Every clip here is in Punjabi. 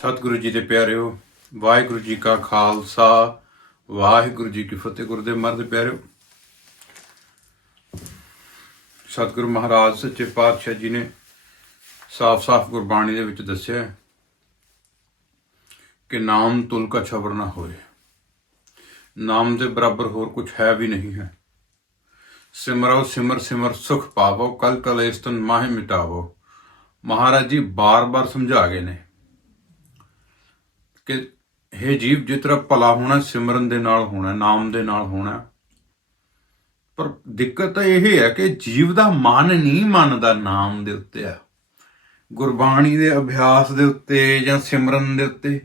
ਸਤਿਗੁਰੂ ਜੀ ਦੇ ਪਿਆਰਿਓ, ਵਾਹਿਗੁਰੂ ਜੀ ਕਾ ਖਾਲਸਾ, ਵਾਹਿਗੁਰੂ ਜੀ ਕੀ ਫਤਿਹ ਗੁਰਦੇ ਮਰਦ ਪਿਆਰਿਓ। ਸਤਿਗੁਰੂ ਮਹਾਰਾਜ, ਸੱਚੇ ਪਾਤਸ਼ਾਹ ਜੀ ਨੇ ਸਾਫ਼-ਸਾਫ਼ ਗੁਰਬਾਣੀ ਦੇ ਵਿੱਚ ਦੱਸਿਆ ਕਿ ਨਾਮ ਤੁਲ ਕਾ ਛਬਰ ਨਾ ਹੋਏ। ਨਾਮ ਦੇ ਬਰਾਬਰ ਹੋਰ ਕੁਝ ਹੈ ਵੀ ਨਹੀਂ ਹੈ। ਸਿਮਰੋ ਸਿਮਰ ਸਿਮਰ ਸੁਖ ਪਾਵੋ, ਕਲ ਕਲੇਸਤਨ ਮਾਹਿ ਮਿਟਾਵੋ। ਮਹਾਰਾਜ ਜੀ ਬਾਰ-ਬਾਰ ਸਮਝਾ ਗਏ ਨੇ ਕਿ हे ਜੀਵ ਜਿਸ ਤਰ੍ਹਾਂ ਭਲਾ ਹੋਣਾ, ਸਿਮਰਨ ਦੇ ਨਾਲ ਹੋਣਾ, ਨਾਮ ਦੇ ਨਾਲ ਹੋਣਾ। ਪਰ ਦਿੱਕਤ ਇਹ ਹੈ ਕਿ ਜੀਵ ਦਾ ਮਨ ਨਹੀਂ ਮੰਨਦਾ ਨਾਮ ਦੇ ਉੱਤੇ ਆ। ਗੁਰਬਾਣੀ ਦੇ ਅਭਿਆਸ ਦੇ ਉੱਤੇ ਜਾਂ ਸਿਮਰਨ ਦੇ ਉੱਤੇ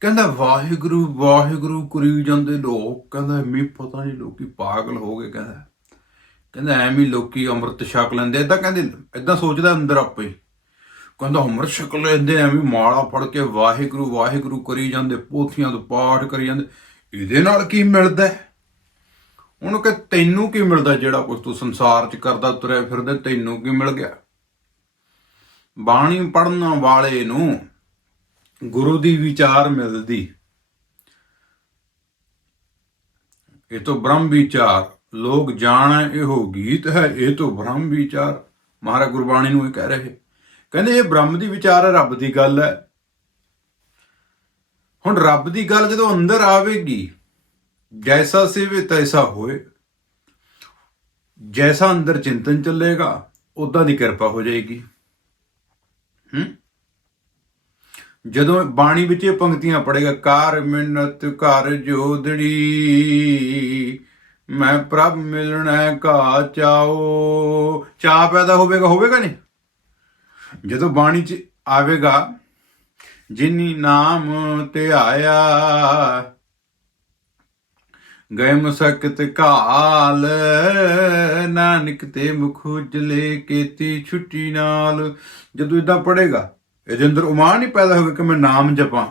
ਕਹਿੰਦਾ, ਵਾਹਿਗੁਰੂ ਵਾਹਿਗੁਰੂ ਕਰੀ ਜਾਂਦੇ ਲੋਕ। ਕਹਿੰਦਾ ਮੀ ਪਤਾ ਨਹੀਂ ਲੋਕੀ ਪਾਗਲ ਹੋ ਗਏ, ਕਹਿੰਦਾ। ਕਹਿੰਦਾ, ਐਵੇਂ ਹੀ ਲੋਕੀ ਅੰਮ੍ਰਿਤ ਛਕ ਲੈਂਦੇ ਏਦਾਂ ਕਹਿੰਦੇ, ਏਦਾਂ ਸੋਚਦਾ ਅੰਦਰ ਆਪੇ। ਕਹਿੰਦਾ ਅੰਮ੍ਰਿਤ ਛਕ ਲੈਂਦੇ ਐਵੇਂ ਮਾਲਾ ਪੜ ਕੇ ਵਾਹਿਗੁਰੂ ਵਾਹਿਗੁਰੂ ਕਰੀ ਜਾਂਦੇ, ਪੋਥੀਆਂ ਤੋਂ ਪਾਠ ਕਰੀ ਜਾਂਦੇ। ਇਹਦੇ ਨਾਲ ਕੀ ਮਿਲਦਾ ਉਹਨੂੰ ਕਿ ਤੈਨੂੰ ਕੀ ਮਿਲਦਾ ਜਿਹੜਾ ਕੁਝ ਤੂੰ ਸੰਸਾਰ 'ਚ ਕਰਦਾ, ਤੁਰਿਆ ਫਿਰਦਾ, ਤੈਨੂੰ ਕੀ ਮਿਲ ਗਿਆ? ਬਾਣੀ ਪੜਨ ਵਾਲੇ ਨੂੰ ਗੁਰੂ ਦੀ ਵਿਚਾਰ ਮਿਲਦੀ। ਇਹ ਤੋਂ ਬ੍ਰਹਮ ਵਿਚਾਰ, ਲੋਕ ਜਾਣੈ ਇਹੋ ਗੀਤ ਹੈ, ਇਹ ਤੋਂ ਬ੍ਰਹਮ ਵਿਚਾਰ। ਮਹਾਰਾਜ ਗੁਰਬਾਣੀ ਨੂੰ ਇਹ ਕਹਿ ਰਹੇ। ਕਹਿੰਦੇ ਇਹ ਬ੍ਰਹਮ ਦੀ ਵਿਚਾਰ ਹੈ, ਰੱਬ ਦੀ ਗੱਲ ਹੈ। ਹੁਣ ਰੱਬ ਦੀ ਗੱਲ ਜਦੋਂ ਅੰਦਰ ਆਵੇਗੀ, ਜੈਸਾ ਸਿਵੇ ਤੈਸਾ ਹੋਏ, ਜੈਸਾ ਅੰਦਰ ਚਿੰਤਨ ਚੱਲੇਗਾ ਉਦਾਂ ਦੀ ਕਿਰਪਾ ਹੋ ਜਾਏਗੀ। ਹੂੰ? ਜਦੋਂ ਬਾਣੀ ਵਿੱਚ ਇਹ ਪੰਕਤੀਆਂ ਪੜੇਗਾ ਕਾਰ ਮਿੰਨਤ ਘਰ ਜੋਦੜੀ ਮੈਂ ਪ੍ਰਭ ਮਿਲਣਾ ਕਾ ਚਾਓ। ਚਾਹ ਪੈਦਾ ਹੋਵੇਗਾ ਹੋਵੇਗਾ ਨਹੀਂ? ਜਦੋਂ ਬਾਣੀ ਚ ਆਵੇਗਾ, ਜਿਨੀ ਨਾਮ ਤੇ ਆਇਆ, ਗਏ ਮਸਕਤ ਕਾਲ ਨਾਨਕ ਤੇ ਮੁਖ ਉਜਲੇ ਕੀਤੀ ਛੁੱਟੀ ਨਾਲ। ਜਦੋਂ ਇਦਾਂ ਪੜੇਗਾ ਇਹਦੇ ਅੰਦਰ ਉਮਾਨ ਨਹੀਂ ਪੈਦਾ ਹੋਵੇ ਕਿ ਮੈਂ ਨਾਮ ਜਪਾਂ।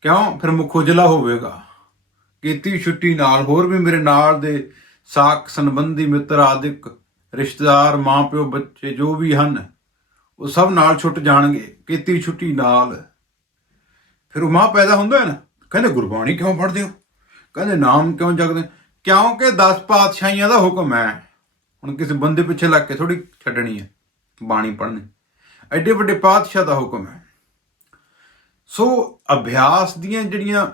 ਕਿਉਂ? ਫਿਰ ਮੁਖ ਉਜਲਾ ਹੋਵੇਗਾ। ਕੀਤੀ ਛੁੱਟੀ ਨਾਲ ਹੋਰ ਵੀ ਮੇਰੇ ਨਾਲ ਦੇ ਸਾਕ ਸੰਬੰਧੀ ਮਿੱਤਰ ਆਦਿਕ ਰਿਸ਼ਤੇਦਾਰ, ਮਾਂ ਪਿਓ, ਬੱਚੇ ਜੋ ਵੀ ਹਨ, ਉਹ ਸਭ ਨਾਲ ਛੁੱਟ ਜਾਣਗੇ, ਕੀਤੀ ਛੁੱਟੀ ਨਾਲ। ਫਿਰ ਉਹ ਮਾਂ ਪੈਦਾ ਹੁੰਦਾ ਹੈ ਨਾ, ਕਹਿੰਦੇ, ਗੁਰਬਾਣੀ ਕਿਉਂ ਪੜ੍ਹਦੇ ਹੋ? ਕਹਿੰਦੇ, ਨਾਮ ਕਿਉਂ ਜਗਦੇ ਕਿਉਂਕਿ 10 ਪਾਤਸ਼ਾਹੀਆਂ ਦਾ ਹੁਕਮ ਹੈ। ਹੁਣ ਕਿਸੇ ਬੰਦੇ ਪਿੱਛੇ ਲੱਗ ਕੇ ਥੋੜੀ ਛੱਡਣੀ ਹੈ, ਬਾਣੀ ਪੜ੍ਹਨੀ। ਐਡੇ ਵੱਡੇ ਪਾਤਸ਼ਾਹ ਦਾ ਹੁਕਮ ਹੈ। ਸੋ ਅਭਿਆਸ ਦੀਆਂ ਜਿਹੜੀਆਂ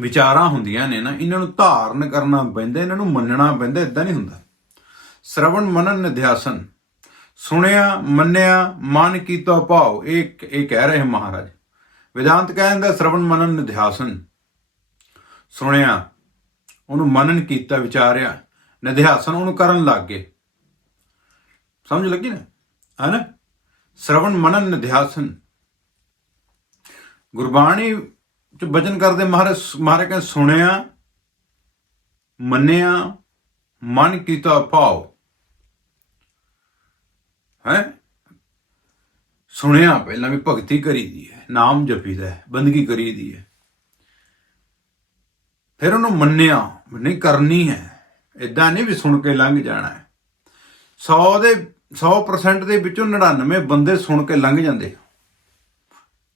ਵਿਚਾਰਾਂ ਹੁੰਦੀਆਂ ਨੇ ਨਾ, ਇਹਨਾਂ ਨੂੰ ਧਾਰਨ ਕਰਨਾ ਪੈਂਦਾ, ਇਹਨਾਂ ਨੂੰ ਮੰਨਣਾ ਪੈਂਦਾ ਇਦਾਂ ਨਹੀਂ ਹੁੰਦਾ। ਸ਼ਰਵਣ ਮਨਨ ਨਿਧਿਆਸਨ। ਸੁਣਿਆ, ਮੰਨਿਆ, ਮਨ ਕੀਤਾ ਭਾਵ ਇਹ ਇਹ ਕਹਿ ਰਹੇ ਮਹਾਰਾਜ। ਵਿਦਾਂਤ ਕਹਿੰਦਾ ਸ਼ਰਵਣ ਮਨਨ ਨਿਧਿਆਸਨ। ਸੁਣਿਆ, ਉਹਨੂੰ ਮਨਨ ਕੀਤਾ, ਵਿਚਾਰਿਆ। ਨਿਧਿਆਸਨ ਉਹਨੂੰ ਕਰਨ ਲੱਗ ਗਏ। ਸਮਝ ਲੱਗੀ ਨਾ? ਹੈ ਨਾ? ਸ਼ਰਵਣ ਮਨਨ ਨਿਧਿਆਸਨ। ਗੁਰਬਾਣੀ ਚ ਬਚਨ ਕਰਦੇ ਮਹਾਰਾਜ ਮਹਾਰਾਜ ਕਹਿੰਦੇ, ਸੁਣਿਆ, ਮੰਨਿਆ, ਮਨ ਕੀਤਾ ਭਾਵ ਹੈ? ਸੁਣਿਆ ਪਹਿਲਾਂ ਵੀ ਭਗਤੀ ਕਰੀ ਦੀ ਹੈ ਨਾਮ ਜਪੀਦਾ ਹੈ ਬੰਦਗੀ ਕਰੀ ਦੀ ਹੈ। ਫਿਰ ਉਹਨੂੰ ਮੰਨਿਆ ਨਹੀਂ ਕਰਨੀ ਹੈ ਇਦਾਂ ਨਹੀਂ ਵੀ ਸੁਣ ਕੇ ਲੰਘ ਜਾਣਾ ਹੈ। 100 ਦੇ 100% ਦੇ ਵਿੱਚੋਂ 99 ਬੰਦੇ ਸੁਣ ਕੇ ਲੰਘ ਜਾਂਦੇ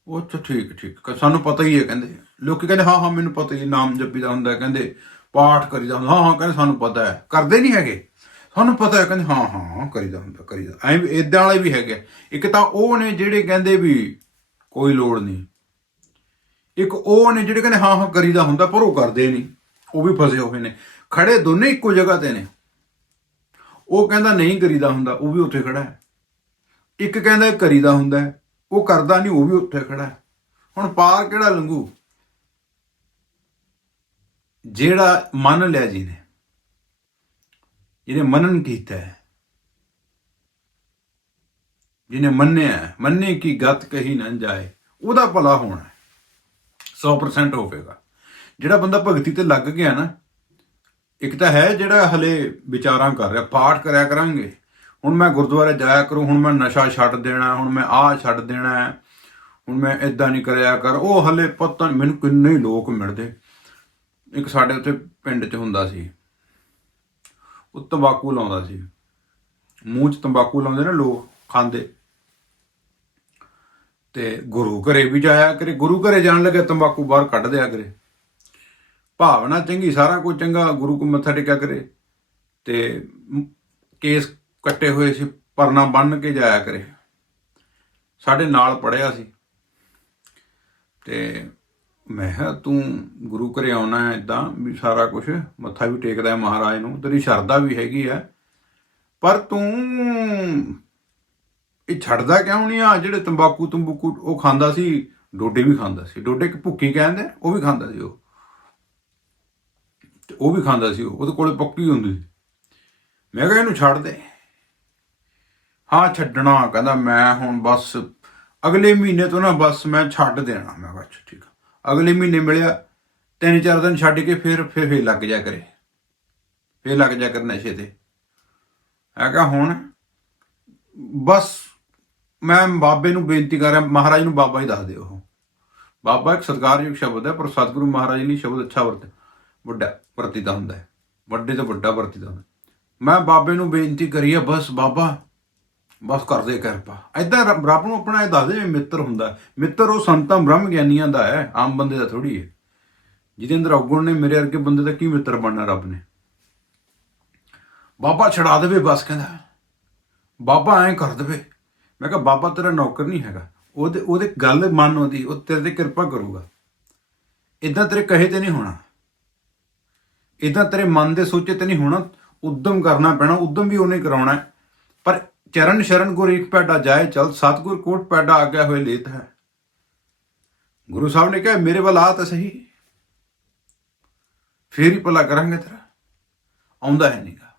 ਉਹ ਤਾਂ ਠੀਕ ਠੀਕ। ਸਾਨੂੰ ਪਤਾ ਹੀ ਹੈ ਕਹਿੰਦੇ। ਲੋਕੀ ਕਹਿੰਦੇ ਹਾਂ ਹਾਂ ਮੈਨੂੰ ਪਤਾ ਹੀ ਹੈ, ਨਾਮ ਜਪੀਦਾ ਹੁੰਦਾ ਕਹਿੰਦੇ ਪਾਠ ਕਰੀਦਾ ਹਾਂ ਹਾਂ ਕਹਿੰਦੇ ਸਾਨੂੰ ਪਤਾ ਹੈ। ਕਰਦੇ ਨਹੀਂ ਹੈਗੇ। ਸਾਨੂੰ ਪਤਾ ਹੈ, ਕਹਿੰਦੇ ਹਾਂ ਹਾਂ ਕਰੀਦਾ ਹੁੰਦਾ, ਕਰੀਦਾ। ਐਂ ਵੀ ਇਦਾਂ ਵਾਲੇ ਵੀ ਹੈਗੇ ਇੱਕ ਤਾਂ ਉਹ ਨੇ ਜਿਹੜੇ ਕਹਿੰਦੇ ਵੀ ਕੋਈ ਲੋੜ ਨਹੀਂ। ਇੱਕ ਉਹ ਨੇ ਜਿਹੜੇ ਕਹਿੰਦੇ ਹਾਂ ਹਾਂ, ਕਰੀਦਾ ਹੁੰਦਾ, ਪਰ ਉਹ ਕਰਦੇ ਨਹੀਂ। ਉਹ ਵੀ ਫਸੇ ਹੋਏ ਨੇ। ਖੜੇ ਦੋਨੇ ਇੱਕੋ ਜਗ੍ਹਾ ਤੇ ਨੇ। ਉਹ ਕਹਿੰਦਾ ਨਹੀਂ ਕਰੀਦਾ ਹੁੰਦਾ, ਉਹ ਵੀ ਉੱਥੇ ਖੜਾ ਹੈ। ਇੱਕ ਕਹਿੰਦਾ ਇਹ ਕਰੀਦਾ ਹੁੰਦਾ ਉਹ ਕਰਦਾ ਨਹੀਂ, ਉਹ ਵੀ ਉੱਥੇ ਖੜਾ ਹੈ। ਹੁਣ ਪਾਰ ਕਿਹੜਾ ਲੰਘੂ? ਜਿਹੜਾ ਮੰਨ ਲਿਆ ਜੀ ਨੇ। ਜਿਹਨੇ ਮਨਨ ਕੀਤਾ ਹੈ। ਜਿਹਨੇ ਮੰਨਿਆ ਮੰਨੇ ਕੀ ਗਤ ਕਹੀ ਨਾ ਜਾਏ, ਉਹਦਾ ਭਲਾ ਹੋਣਾ ਹੈ। 100% ਹੋਵੇਗਾ। ਜਿਹੜਾ ਬੰਦਾ ਭਗਤੀ ਤੇ ਲੱਗ ਗਿਆ ਨਾ, ਇੱਕ ਤਾਂ ਹੈ ਜਿਹੜਾ ਹਲੇ ਵਿਚਾਰਾਂ ਕਰ ਰਿਹਾ, ਪਾਠ ਕਰਿਆ ਕਰਾਂਗੇ। ਹੁਣ ਮੈਂ ਗੁਰਦੁਆਰੇ ਜਾਇਆ ਕਰੂੰ, ਹੁਣ ਮੈਂ ਨਸ਼ਾ ਛੱਡ ਦੇਣਾ, ਹੁਣ ਮੈਂ ਆਹ ਛੱਡ ਦੇਣਾ ਹੁਣ ਮੈਂ ਇਦਾਂ ਨਹੀਂ ਕਰਿਆ ਕਰ। ਉਹ ਹਲੇ ਪਤਾ ਮੈਨੂੰ ਕਿੰਨੇ ਲੋਕ ਮਿਲਦੇ। ਇੱਕ ਸਾਡੇ ਉੱਥੇ ਪਿੰਡ 'ਚ ਹੁੰਦਾ ਸੀ। ਉਹ ਤੰਬਾਕੂ ਲਾਉਂਦਾ ਸੀ। ਮੂੰਹ 'ਚ ਤੰਬਾਕੂ ਲਾਉਂਦੇ ਨੇ ਲੋਕ, ਖਾਂਦੇ। ਤੇ ਗੁਰੂ ਘਰੇ ਵੀ ਜਾਇਆ ਕਰੇ। ਗੁਰੂ ਘਰੇ ਜਾਣ ਲੱਗੇ ਤੰਬਾਕੂ ਬਾਹਰ ਕੱਢ ਦਿਆ ਕਰੇ। ਭਾਵਨਾ ਚੰਗੀ, ਸਾਰਾ ਕੁਝ ਚੰਗਾ, ਗੁਰੂ ਕੋ ਮੱਥਾ ਟੇਕਿਆ ਕਰੇ। ਤੇ ਕੇਸ ਕੱਟੇ ਹੋਏ ਸੀ, ਪਰਨਾ ਬੰਨ ਕੇ ਜਾਇਆ ਕਰੇ। ਸਾਡੇ ਨਾਲ ਪੜਿਆ ਸੀ। ਤੇ ਮੈਂ ਕਿਹਾ, ਤੂੰ ਗੁਰੂ ਘਰੇ ਆਉਣਾ ਹੈ ਇਦਾਂ ਵੀ ਸਾਰਾ ਕੁਝ ਮੱਥਾ ਵੀ ਟੇਕਦਾ ਹੈ ਮਹਾਰਾਜ ਨੂੰ, ਤੇਰੀ ਸ਼ਰਧਾ ਵੀ ਹੈਗੀ ਹੈ। ਪਰ ਤੂੰ ਇਹ ਛੱਡਦਾ ਕਿਉਂ ਨਹੀਂ ਆ? ਜਿਹੜੇ ਤੰਬਾਕੂ ਤੰਬੂਕੂ ਉਹ ਖਾਂਦਾ ਸੀ, ਡੋਡੇ ਵੀ ਖਾਂਦਾ ਸੀ। ਡੋਡੇ ਕਿ ਭੁੱਕੀ ਕਹਿੰਦੇ, ਉਹ ਵੀ ਖਾਂਦਾ ਸੀ ਉਹ। ਤੇ ਉਹ ਵੀ ਖਾਂਦਾ ਸੀ ਉਹ, ਉਹਦੇ ਕੋਲੇ ਪੱਕੀ ਹੁੰਦੀ ਸੀ। ਮੈਂ ਕਿਹਾ, ਇਹਨੂੰ ਛੱਡ ਦੇ। ਹਾਂ, ਛੱਡਣਾ, ਕਹਿੰਦਾ ਮੈਂ ਹੁਣ ਬਸ, ਅਗਲੇ ਮਹੀਨੇ ਤੋਂ ਨਾ ਬਸ ਮੈਂ ਛੱਡ ਦੇਣਾ। ਮੈਂ ਕਿਹਾ ਠੀਕ ਅਗਲੇ ਮਹੀਨੇ ਮਿਲਿਆ ਤਿੰਨ ਚਾਰ ਦਿਨ ਛੱਡ ਕੇ ਫਿਰ ਫਿਰ ਫਿਰ ਲੱਗ ਜਾ ਕਰੇ। ਫਿਰ ਲੱਗ ਜਾ ਕਰ ਨਸ਼ੇ ਤੇ। ਹੈਗਾ ਹੁਣ ਬਸ ਮੈਂ ਬਾਬੇ ਨੂੰ ਬੇਨਤੀ ਕਰ ਰਿਹਾ, ਮਹਾਰਾਜ ਨੂੰ ਬਾਬਾ ਹੀ ਦੱਸ ਦਿਓ ਉਹ। ਬਾਬਾ ਇੱਕ ਸਤਿਕਾਰਯੋਗ ਸ਼ਬਦ ਹੈ, ਪਰ ਸਤਿਗੁਰੂ ਮਹਾਰਾਜ ਲਈ ਸ਼ਬਦ ਅੱਛਾ ਵਰਤ, ਵੱਡਾ ਵਰਤੀਦਾ ਹੁੰਦਾ ਹੈ। ਵੱਡੇ ਤੋਂ ਵੱਡਾ ਵਰਤੀਦਾ ਹੁੰਦਾ ਮੈਂ ਬਾਬੇ ਨੂੰ ਬੇਨਤੀ ਕਰੀ ਹੈ ਬਸ ਬਾਬਾ ਬਸ ਕਰਦੇ ਕਿਰਪਾ। ਐਦਾਂ ਰੱਬ ਰੱਬ ਨੂੰ ਆਪਣਾ ਇਹ ਦੱਸ ਦੇ ਵੀ ਮਿੱਤਰ ਹੁੰਦਾ ਮਿੱਤਰ ਉਹ ਸੰਤਾਂ ਬ੍ਰਹਮ ਗਿਆਨੀਆਂ ਦਾ ਹੈ, ਆਮ ਬੰਦੇ ਦਾ ਥੋੜੀ ਹੈ। ਜਿਹਦੇ ਅੰਦਰ ਔਗੁਣ ਨੇ ਮੇਰੇ ਵਰਗੇ ਬੰਦੇ ਦਾ ਕੀ ਮਿੱਤਰ ਬਣਨਾ ਰੱਬ ਨੇ? ਬਾਬਾ ਛੜਾ ਦੇਵੇ ਬਸ ਕਹਿੰਦਾ। ਬਾਬਾ ਐਂ ਕਰ ਦੇਵੇ। ਮੈਂ ਕਿਹਾ, ਬਾਬਾ ਤੇਰਾ ਨੌਕਰ ਨਹੀਂ ਹੈਗਾ। ਉਹਦੇ ਉਹਦੇ ਗੱਲ ਮੰਨ ਉਹਦੀ, ਉਹ ਤੇਰੇ ਤੇ ਕਿਰਪਾ ਕਰੂਗਾ। ਇਦਾਂ ਤੇਰੇ ਕਹੇ ਤੇ ਨਹੀਂ ਹੋਣਾ। ਇਦਾਂ ਤੇਰੇ ਮਨ ਦੇ ਸੋਚੇ ਤੇ ਨਹੀਂ ਹੋਣਾ। ਉਦਮ ਕਰਨਾ ਪੈਣਾ। ਉਦਮ ਵੀ ਉਹਨੇ ਕਰਾਉਣਾ ਚਰਨ ਸ਼ਰਨ ਗੁਰ ਇੱਕ ਪੈਡਾ ਜਾਏ ਚਲ, ਸਤਗੁਰ ਕੋਟ ਪੈਡਾ ਆਗਿਆ ਹੋਏ ਲੇਤ ਹੈ। ਗੁਰੂ ਸਾਹਿਬ ਨੇ ਕਿਹਾ, ਮੇਰੇ ਵੱਲ ਆ ਤਾਂ ਸਹੀ। ਫੇਰ ਹੀ ਭਲਾ ਕਰਾਂਗੇ ਤੇਰਾ। ਆਉਂਦਾ ਹੈ ਨਹੀਂਗਾ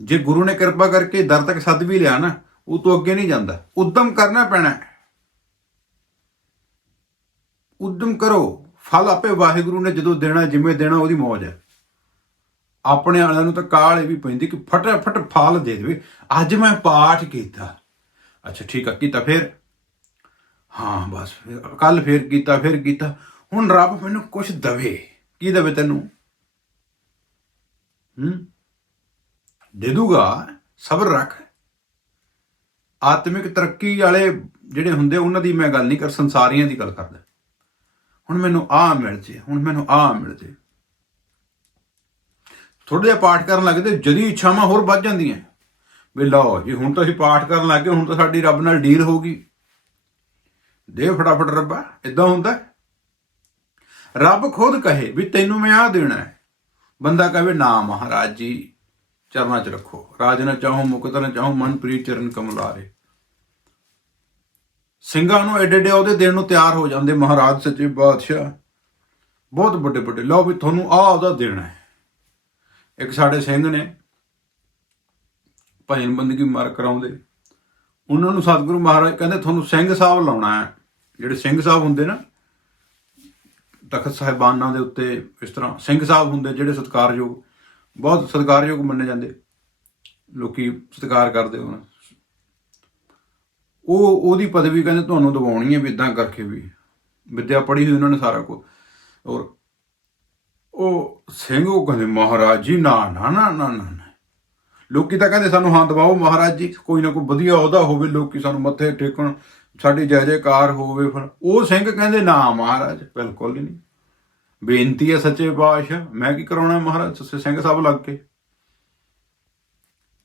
ਜੇ ਗੁਰੂ ਨੇ ਕਿਰਪਾ ਕਰਕੇ ਦਰ ਤੱਕ ਸੱਦ ਵੀ ਲਿਆ ਨਾ, ਉਹ ਤੋਂ ਅੱਗੇ ਨਹੀਂ ਜਾਂਦਾ। ਉਦਮ ਕਰਨਾ ਪੈਣਾ ਹੈ। ਉਦਮ ਕਰੋ। ਫਲ ਆਪੇ ਵਾਹਿਗੁਰੂ ਨੇ ਜਦੋਂ ਦੇਣਾ, ਜਿਵੇਂ ਦੇਣਾ ਉਹਦੀ ਮੌਜ ਹੈ। ਆਪਣੇ ਵਾਲਿਆਂ ਨੂੰ ਤਾਂ ਕਾਲ ਇਹ ਵੀ ਪੈਂਦੀ ਕਿ ਫਟਾਫਟ ਫਲ ਦੇ ਦੇਵੇ। ਅੱਜ ਮੈਂ ਪਾਠ ਕੀਤਾ। ਅੱਛਾ, ਠੀਕ ਆ, ਕੀਤਾ ਫਿਰ? ਹਾਂ, ਬਸ, ਫਿਰ ਕੱਲ ਫਿਰ ਕੀਤਾ ਫਿਰ ਕੀਤਾ। ਹੁਣ ਰੱਬ ਮੈਨੂੰ ਕੁਝ ਦਵੇ। ਕੀ ਦਵੇ ਤੈਨੂੰ? ਹੂੰ? ਦੇ ਦੂਗਾ, ਸਬਰ ਰੱਖ। ਆਤਮਿਕ ਤਰੱਕੀ ਵਾਲੇ ਜਿਹੜੇ ਹੁੰਦੇ, ਉਹਨਾਂ ਦੀ ਮੈਂ ਗੱਲ ਨਹੀਂ ਕਰ, ਸੰਸਾਰੀਆਂ ਦੀ ਗੱਲ ਕਰਦਾ। ਹੁਣ ਮੈਨੂੰ ਆ ਮਿਲ ਜੇ, ਹੁਣ ਮੈਨੂੰ ਆ ਮਿਲ ਜੇ। ਥੋੜਾ ਜਿਹਾ ਪਾਠ ਕਰਨ ਲੱਗਦੇ ਜਦੀ ਇੱਛਾਵਾਂ ਹੋਰ ਵੱਧ ਜਾਂਦੀਆਂ। ਵੀ ਲਓ ਜੀ, ਹੁਣ ਤਾਂ ਅਸੀਂ ਪਾਠ ਕਰਨ ਲੱਗੇ ਹੁਣ ਤਾਂ ਸਾਡੀ ਰੱਬ ਨਾਲ ਡੀਲ ਹੋ ਗਈ। ਦੇ ਫਟਾਫਟ ਰੱਬਾ ਇਦਾਂ ਹੁੰਦਾ ਰੱਬ ਖੁਦ ਕਹੇ ਵੀ ਤੈਨੂੰ ਮੈਂ ਆ ਦੇਣਾ ਹੈ। ਬੰਦਾ ਕਹੇ ਨਾ ਮਹਾਰਾਜ ਜੀ, ਚਰਨਾਂ 'ਚ ਰੱਖੋ। ਰਾਜ ਨਾ ਚਾਹੋ, ਮੁਕਤ ਨਾ ਚਾਹੋ, ਮਨ ਪ੍ਰੀਤ ਚਰਨ ਕਮਲਾਰੇ। ਸਿੰਘਾਂ ਨੂੰ ਐਡੇ ਐਡੇ ਉਹਦੇ ਦੇਣ ਨੂੰ ਤਿਆਰ ਹੋ ਜਾਂਦੇ ਮਹਾਰਾਜ ਸੱਚੇ ਬਾਦਸ਼ਾਹ ਬਹੁਤ ਵੱਡੇ ਵੱਡੇ, ਲਓ ਵੀ ਤੁਹਾਨੂੰ ਆਹ ਉਹਦਾ ਦੇਣਾ ਹੈ। ਇੱਕ ਸਾਡੇ ਸਿੰਘ ਨੇ ਭਜਨ ਬੰਦਗੀ ਮਾਰ ਕਰਾਉਂਦੇ। ਉਹਨਾਂ ਨੂੰ ਸਤਿਗੁਰੂ ਮਹਾਰਾਜ ਕਹਿੰਦੇ, ਤੁਹਾਨੂੰ ਸਿੰਘ ਸਾਹਿਬ ਲਾਉਣਾ ਹੈ। ਜਿਹੜੇ ਸਿੰਘ ਸਾਹਿਬ ਹੁੰਦੇ ਨਾ, ਤਖਤ ਸਾਹਿਬਾਨਾਂ ਦੇ ਉੱਤੇ ਇਸ ਤਰ੍ਹਾਂ ਸਿੰਘ ਸਾਹਿਬ ਹੁੰਦੇ, ਜਿਹੜੇ ਸਤਿਕਾਰਯੋਗ, ਬਹੁਤ ਸਤਿਕਾਰਯੋਗ ਮੰਨੇ ਜਾਂਦੇ। ਲੋਕੀ ਸਤਿਕਾਰ ਕਰਦੇ ਉਹਨਾਂ ਉਹ, ਉਹਦੀ ਪਦਵੀ ਕਹਿੰਦੇ, ਤੁਹਾਨੂੰ ਦਿਵਾਉਣੀ ਹੈ ਵੀ ਇਦਾਂ ਕਰਕੇ ਵੀ। ਵਿੱਦਿਆ ਪੜ੍ਹੀ ਹੋਈ ਉਹਨਾਂ ਨੇ ਸਾਰਾ ਕੁਝ ਔਰ ਉਹ ਸਿੰਘ ਉਹ ਕਹਿੰਦੇ ਮਹਾਰਾਜ ਜੀ, ਨਾ ਨਾ ਨਾ ਨਾ ਨਾ ਨਾ। ਲੋਕੀ ਤਾਂ ਕਹਿੰਦੇ ਸਾਨੂੰ ਹਾਂ ਦਵਾਓ ਮਹਾਰਾਜ ਜੀ, ਕੋਈ ਨਾ ਕੋਈ ਵਧੀਆ ਉਹਦਾ ਹੋਵੇ, ਲੋਕੀ ਸਾਨੂੰ ਮੱਥੇ ਟੇਕਣ, ਸਾਡੀ ਜੈ ਜੈਕਾਰ ਹੋਵੇ ਫਿਰ। ਉਹ ਸਿੰਘ ਕਹਿੰਦੇ, ਨਾ ਮਹਾਰਾਜ, ਬਿਲਕੁਲ ਹੀ ਨਹੀਂ। ਬੇਨਤੀ ਹੈ ਸੱਚੇ ਪਾਤਸ਼ਾਹ, ਮੈਂ ਕੀ ਕਰਾਉਣਾ ਮਹਾਰਾਜ, ਸੱਚੇ ਸਿੰਘ ਸਾਹਿਬ ਲੱਗ ਕੇ?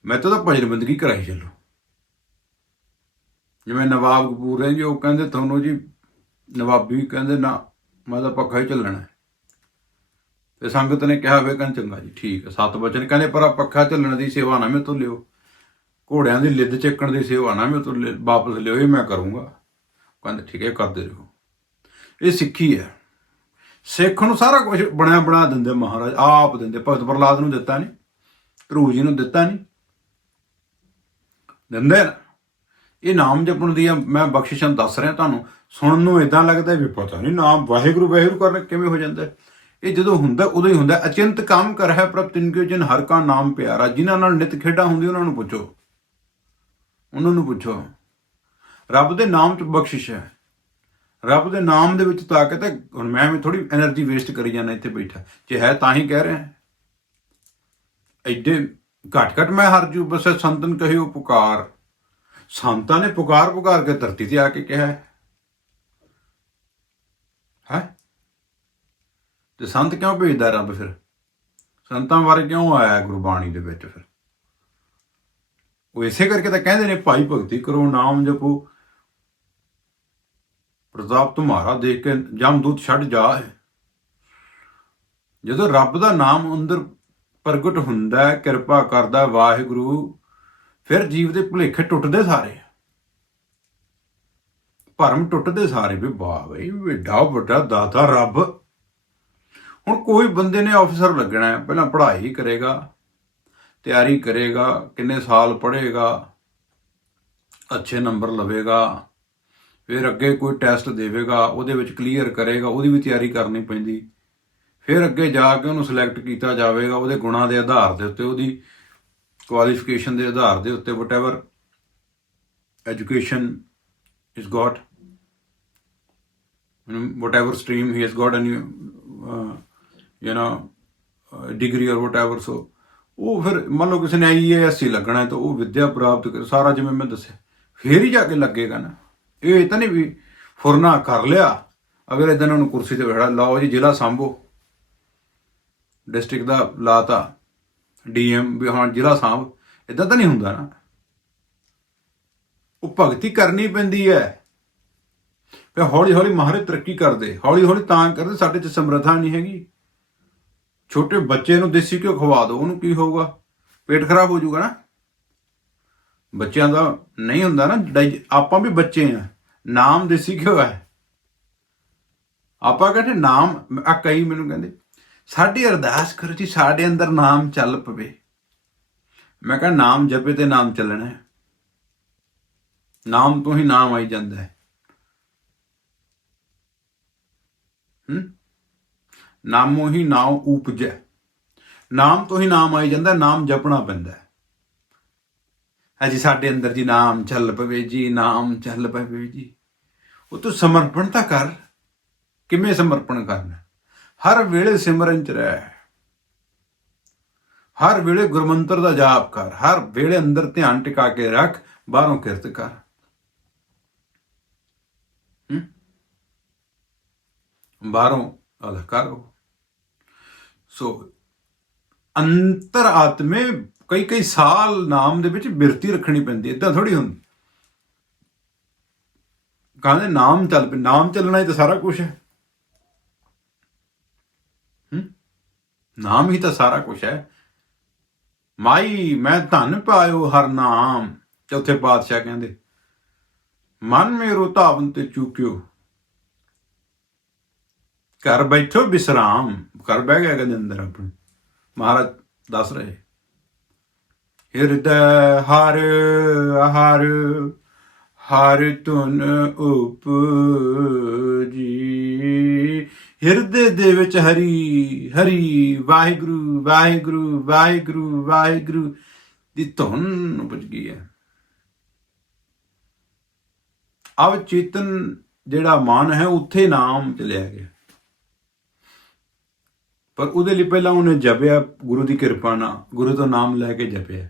ਮੈਂ ਤਾਂ ਤਾਂ ਭਜਨ ਬੰਦਗੀ ਕਰਾਈ ਚੱਲੋ। ਜਿਵੇਂ ਨਵਾਬ ਕਪੂਰ ਹੈ ਜੀ, ਉਹ ਕਹਿੰਦੇ, ਤੁਹਾਨੂੰ ਜੀ, ਨਵਾਬੀ ਕਹਿੰਦੇ, ਨਾ, ਮੈਂ ਤਾਂ ਪੱਖਾ ਹੀ ਚੱਲਣਾ। ਤੇ ਸੰਗਤ ਨੇ ਕਿਹਾ, ਵੇ ਕਹਿੰਦੇ ਚੰਗਾ ਜੀ, ਠੀਕ ਹੈ ਸਤ ਬਚਨ। ਕਹਿੰਦੇ, ਪਰ ਪੱਖਾ ਝੱਲਣ ਦੀ ਸੇਵਾ ਨਾ ਮੈਂ ਤੋਂ ਲਿਓ ਘੋੜਿਆਂ ਦੀ ਲਿੱਦ ਚੱਕਣ ਦੀ ਸੇਵਾ ਨਾ ਮੈਂ ਤੋਂ ਲਿ- ਵਾਪਸ ਲਿਓ, ਇਹ ਮੈਂ ਕਰੂੰਗਾ। ਕਹਿੰਦੇ, ਠੀਕ ਹੈ, ਕਰਦੇ ਰਹੋ। ਇਹ ਸਿੱਖੀ ਹੈ। ਸਿੱਖ ਨੂੰ ਸਾਰਾ ਕੁਝ ਬਣਿਆ ਬਣਾ ਦਿੰਦੇ ਮਹਾਰਾਜ, ਆਪ ਦਿੰਦੇ। ਭਗਤ ਪ੍ਰਹਲਾਦ ਨੂੰ ਦਿੱਤਾ ਨਹੀਂ, ਧਰੂ ਜੀ ਨੂੰ ਦਿੱਤਾ ਨਹੀਂ। ਦਿੰਦੇ ਨਾ ਇਹ ਨਾਮ ਜਪਣ ਦੀਆਂ ਮੈਂ ਬਖਸ਼ਿਸ਼ਾਂ ਦੱਸ ਰਿਹਾ ਤੁਹਾਨੂੰ। ਸੁਣਨ ਨੂੰ ਇਦਾਂ ਲੱਗਦਾ ਵੀ ਪਤਾ ਨਹੀਂ ਨਾਮ ਵਾਹਿਗੁਰੂ ਵਾਹਿਗੁਰੂ ਕਰਨ ਕਿਵੇਂ ਹੋ ਜਾਂਦਾ। ਇਹ ਜਦੋਂ ਹੁੰਦਾ, ਉਦੋਂ ਹੀ ਹੁੰਦਾ। ਅਚਿੰਤ ਕਾਮ ਕਰ ਹੈ ਪ੍ਰਭ ਤਿੰਨ ਕਿਉ ਜਿਨ ਹਰ ਕਾ ਨਾਮ ਪਿਆਰਾ। ਜਿਨ੍ਹਾਂ ਨਾਲ ਨਿਤ ਖੇਡਾਂ ਹੁੰਦੀ ਉਹਨਾਂ ਨੂੰ ਪੁੱਛੋ। ਉਹਨਾਂ ਨੂੰ ਪੁੱਛੋ। ਰੱਬ ਦੇ ਨਾਮ 'ਚ ਬਖਸ਼ਿਸ਼ ਹੈ। ਰੱਬ ਦੇ ਨਾਮ ਦੇ ਵਿੱਚ ਤਾਕਤ ਹੈ। ਹੁਣ ਮੈਂ ਵੀ ਥੋੜੀ એનર્ਜੀ ਵੇਸਟ ਕਰੀ ਜਾਂਦਾ, ਇੱਥੇ ਬੈਠਾ। ਜੇ ਹੈ ਤਾਂ ਹੀ ਕਹਿ ਰਿਹਾ ਐਡੇ ਘਟ ਘਟ ਮੈਂ ਹਰ ਜੂ, ਬਸ ਸੰਤਨ ਕਹਿਓ ਪੁਕਾਰ। ਸੰਤਾਂ ਨੇ ਪੁਕਾਰ ਪੁਕਾਰ ਕੇ ਧਰਤੀ ਤੇ ਆ ਕੇ ਕਿਹਾ ਹੈ। ਹੈ? ਤੇ ਸੰਤ ਕਿਉਂ ਭੇਜਦਾ ਰੱਬ ਫਿਰ? ਸੰਤਾਂ ਬਾਰੇ ਕਿਉਂ ਆਇਆ ਗੁਰਬਾਣੀ ਦੇ ਵਿੱਚ ਫਿਰ? ਉਹ ਇਸੇ ਕਰਕੇ ਤਾਂ ਕਹਿੰਦੇ ਨੇ, ਭਾਈ ਭਗਤੀ ਕਰੋ, ਨਾਮ ਜਪੋ। ਪ੍ਰਤਾਪ ਤੁਮਾਰਾ ਦੇਖ ਕੇ ਜਮਦੂਤ ਛੱਡ ਜਾ ਜਦੋਂ ਰੱਬ ਦਾ ਨਾਮ ਅੰਦਰ ਪ੍ਰਗਟ ਹੁੰਦਾ ਹੈ, ਕਿਰਪਾ ਕਰਦਾ ਵਾਹਿਗੁਰੂ, ਫਿਰ ਜੀਵ ਦੇ ਭੁਲੇਖੇ ਟੁੱਟਦੇ ਸਾਰੇ। ਭਰਮ ਟੁੱਟਦੇ ਸਾਰੇ ਵੀ ਵਾਹ ਬਈ ਵੱਡਾ ਵੱਡਾ ਦਾਤਾ ਰੱਬ। ਹੁਣ ਕੋਈ ਬੰਦੇ ਨੇ ਅਫਸਰ ਲੱਗਣਾ ਹੈ ਪਹਿਲਾਂ ਪੜ੍ਹਾਈ ਕਰੇਗਾ ਤਿਆਰੀ ਕਰੇਗਾ ਕਿੰਨੇ ਸਾਲ ਪੜ੍ਹੇਗਾ ਅੱਛੇ ਨੰਬਰ ਲਵੇਗਾ ਫਿਰ ਅੱਗੇ ਕੋਈ ਟੈਸਟ ਦੇਵੇਗਾ ਉਹਦੇ ਵਿੱਚ ਕਲੀਅਰ ਕਰੇਗਾ ਉਹਦੀ ਵੀ ਤਿਆਰੀ ਕਰਨੀ ਪੈਂਦੀ। ਫਿਰ ਅੱਗੇ ਜਾ ਕੇ ਉਹਨੂੰ ਸਿਲੈਕਟ ਕੀਤਾ ਜਾਵੇਗਾ ਉਹਦੇ ਗੁਣਾਂ ਦੇ ਆਧਾਰ ਦੇ ਉੱਤੇ ਉਹਦੀ ਕੁਆਲੀਫਿਕੇਸ਼ਨ ਦੇ ਆਧਾਰ ਦੇ ਉੱਤੇ whatever education is got you know, ਹੀ stream he an got and you, uh, you know ਉਹ ਫਿਰ ਮੰਨ ਲਓ ਕਿਸੇ ਨੇ ਆਈਏਐਸ ਹੀ ਲੱਗਣਾ ਤਾਂ ਉਹ ਵਿੱਦਿਆ ਪ੍ਰਾਪਤ ਕਰ ਸਾਰਾ ਜਿਵੇਂ ਮੈਂ ਦੱਸਿਆ ਫੇਰ ਹੀ ਜਾ ਕੇ ਲੱਗੇਗਾ ਨਾ। ਇਹ ਤਾਂ ਨਹੀਂ ਵੀ ਫੁਰਨਾ ਕਰ ਲਿਆ ਅਗਲੇ ਦਿਨ ਉਹਨੂੰ ਕੁਰਸੀ ਤੇ ਬਿਠਾ ਲਾਓ ਜੀ ਜ਼ਿਲ੍ਹਾ ਸੰਭੋ। ਡਿਸਟ੍ਰਿਕਟ ਦਾ ਲਾਤਾ ਡੀਐਮ ਵੀ ਹਾਂ ਜ਼ਿਲ੍ਹਾ ਸਾਂਭ ਇਦਾਂ ਤਾਂ ਨਹੀਂ ਹੁੰਦਾ ਨਾ। ਉਹ ਭਗਤੀ ਕਰਨੀ ਪੈਂਦੀ ਹੈ। ਫਿਰ ਹੌਲੀ ਹੌਲੀ ਮਹਾਰਾਜ ਤਰੱਕੀ ਕਰਦੇ ਹੌਲੀ ਹੌਲੀ ਤਾਂ ਕਰਦੇ ਸਾਡੇ 'ਚ ਸਮਰੱਥਾ ਨਹੀਂ ਹੈਗੀ। ਛੋਟੇ ਬੱਚੇ ਨੂੰ ਦੇਸੀ ਘਿਓ ਖਵਾ ਦਿਓ ਉਹਨੂੰ ਕੀ ਹੋਊਗਾ? ਪੇਟ ਖਰਾਬ ਹੋ ਜਾਊਗਾ ਨਾ। ਬੱਚਿਆਂ ਦਾ ਨਹੀਂ ਹੁੰਦਾ ਨਾ ਆਪਾਂ ਵੀ ਬੱਚੇ ਆ। ਨਾਮ ਦੇਸੀ ਘਿਓ ਹੈ। ਆਪਾਂ ਕਹਿੰਦੇ ਨਾਮ, ਆ ਕਈ ਮੈਨੂੰ ਕਹਿੰਦੇ, ਸਾਡੀ ਅਰਦਾਸ ਕਰੋ ਜੀ, ਸਾਡੇ ਅੰਦਰ ਨਾਮ ਚੱਲ ਪਵੇ। ਮੈਂ ਕਹਿੰਦਾ ਨਾਮ ਜਪੇ ਤੇ ਨਾਮ ਚੱਲਣਾ ਹੈ। ਨਾਮ ਤੋਂ ਹੀ ਨਾਮ ਆਈ ਜਾਂਦਾ ਹੈ। ਹੂੰ? ਨਾਮੋ ਹੀ ਨਾਮ ਉਪਜੈ ਨਾਮ ਤੋਂ ਹੀ ਨਾਮ ਆਈ ਜਾਂਦਾ, ਨਾਮ ਜਪਣਾ ਪੈਂਦਾ। ਹੈ ਅਜੀ ਸਾਡੇ ਅੰਦਰ ਜੀ ਨਾਮ ਚੱਲ ਪਵੇ ਜੀ, ਨਾਮ ਚੱਲ ਪਵੇ ਜੀ। ਉਹ ਤੂੰ ਸਮਰਪਣ ਤਾਂ ਕਰ। ਕਿਵੇਂ ਸਮਰਪਣ ਕਰਨਾ? ਹਰ ਵੇਲੇ ਸਿਮਰਨ ਚ ਰਹਿ। ਹਰ ਵੇਲੇ ਗੁਰਮੰਤਰ ਦਾ ਜਾਪ ਕਰ। ਹਰ ਵੇਲੇ ਅੰਦਰ ਧਿਆਨ ਟਿਕਾ ਕੇ ਰੱਖ। ਬਾਹਰੋਂ ਕਿਰਤ ਕਰ। ਹੂੰ? ਬਾਹਰੋਂ ਅਲਗ ਕਰੋ। ਸੋ ਅੰਤਰ ਆਤਮੇ ਕਈ ਕਈ ਸਾਲ ਨਾਮ ਦੇ ਵਿੱਚ ਬਿਰਤੀ ਰੱਖਣੀ ਪੈਂਦੀ ਹੈ। ਇਦਾਂ ਥੋੜੀ ਹੁੰਦੀ। ਕਹਿੰਦੇ ਨਾਮ ਚੱਲ ਪਏ ਨਾਮ ਚੱਲਣਾ ਹੀ ਤਾਂ ਸਾਰਾ ਕੁਝ ਹੈ। ਨਾਮ ਹੀ ਤਾਂ ਸਾਰਾ ਕੁਝ ਹੈ। ਮਾਈ, ਮੈਂ ਧਨ ਪਾਇਓ ਹਰ ਨਾਮ, ਚੌਥੇ ਪਾਤਸ਼ਾਹ ਕਹਿੰਦੇ, ਮਨ ਮੇਰੋ ਧਾਵਨ ਤੇ ਚੁਕਿਓ। ਘਰ ਬੈਠੋ ਵਿਸ਼ਰਾਮ ਘਰ ਬਹਿ ਗਿਆ ਕਹਿੰਦੇ ਅੰਦਰ ਆਪਣੇ। ਮਹਾਰਾਜ ਦੱਸ ਰਹੇ। ਹਿਰਦੈ ਹਰ ਹਰ ਹਰ ਤੁਨ ਉਪਜੀ। ਹਿਰਦੇ ਦੇ ਵਿੱਚ ਹਰੀ ਹਰੀ ਵਾਹਿਗੁਰੂ ਵਾਹਿਗੁਰੂ ਵਾਹਿਗੁਰੂ ਵਾਹਿਗੁਰੂ ਦੀ ਧੁਨ ਉਪਜ ਗਈ ਹੈ। ਅਵ ਚੇਤਨ ਜਿਹੜਾ ਮਨ ਹੈ, ਉੱਥੇ ਨਾਮ ਚਲਿਆ ਗਿਆ। ਪਰ ਉਹਦੇ ਲਈ ਪਹਿਲਾਂ ਉਹਨੇ ਜਪਿਆ, ਗੁਰੂ ਦੀ ਕਿਰਪਾ ਨਾਲ, ਗੁਰੂ ਦਾ ਨਾਮ ਲੈ ਕੇ ਜਪਿਆ।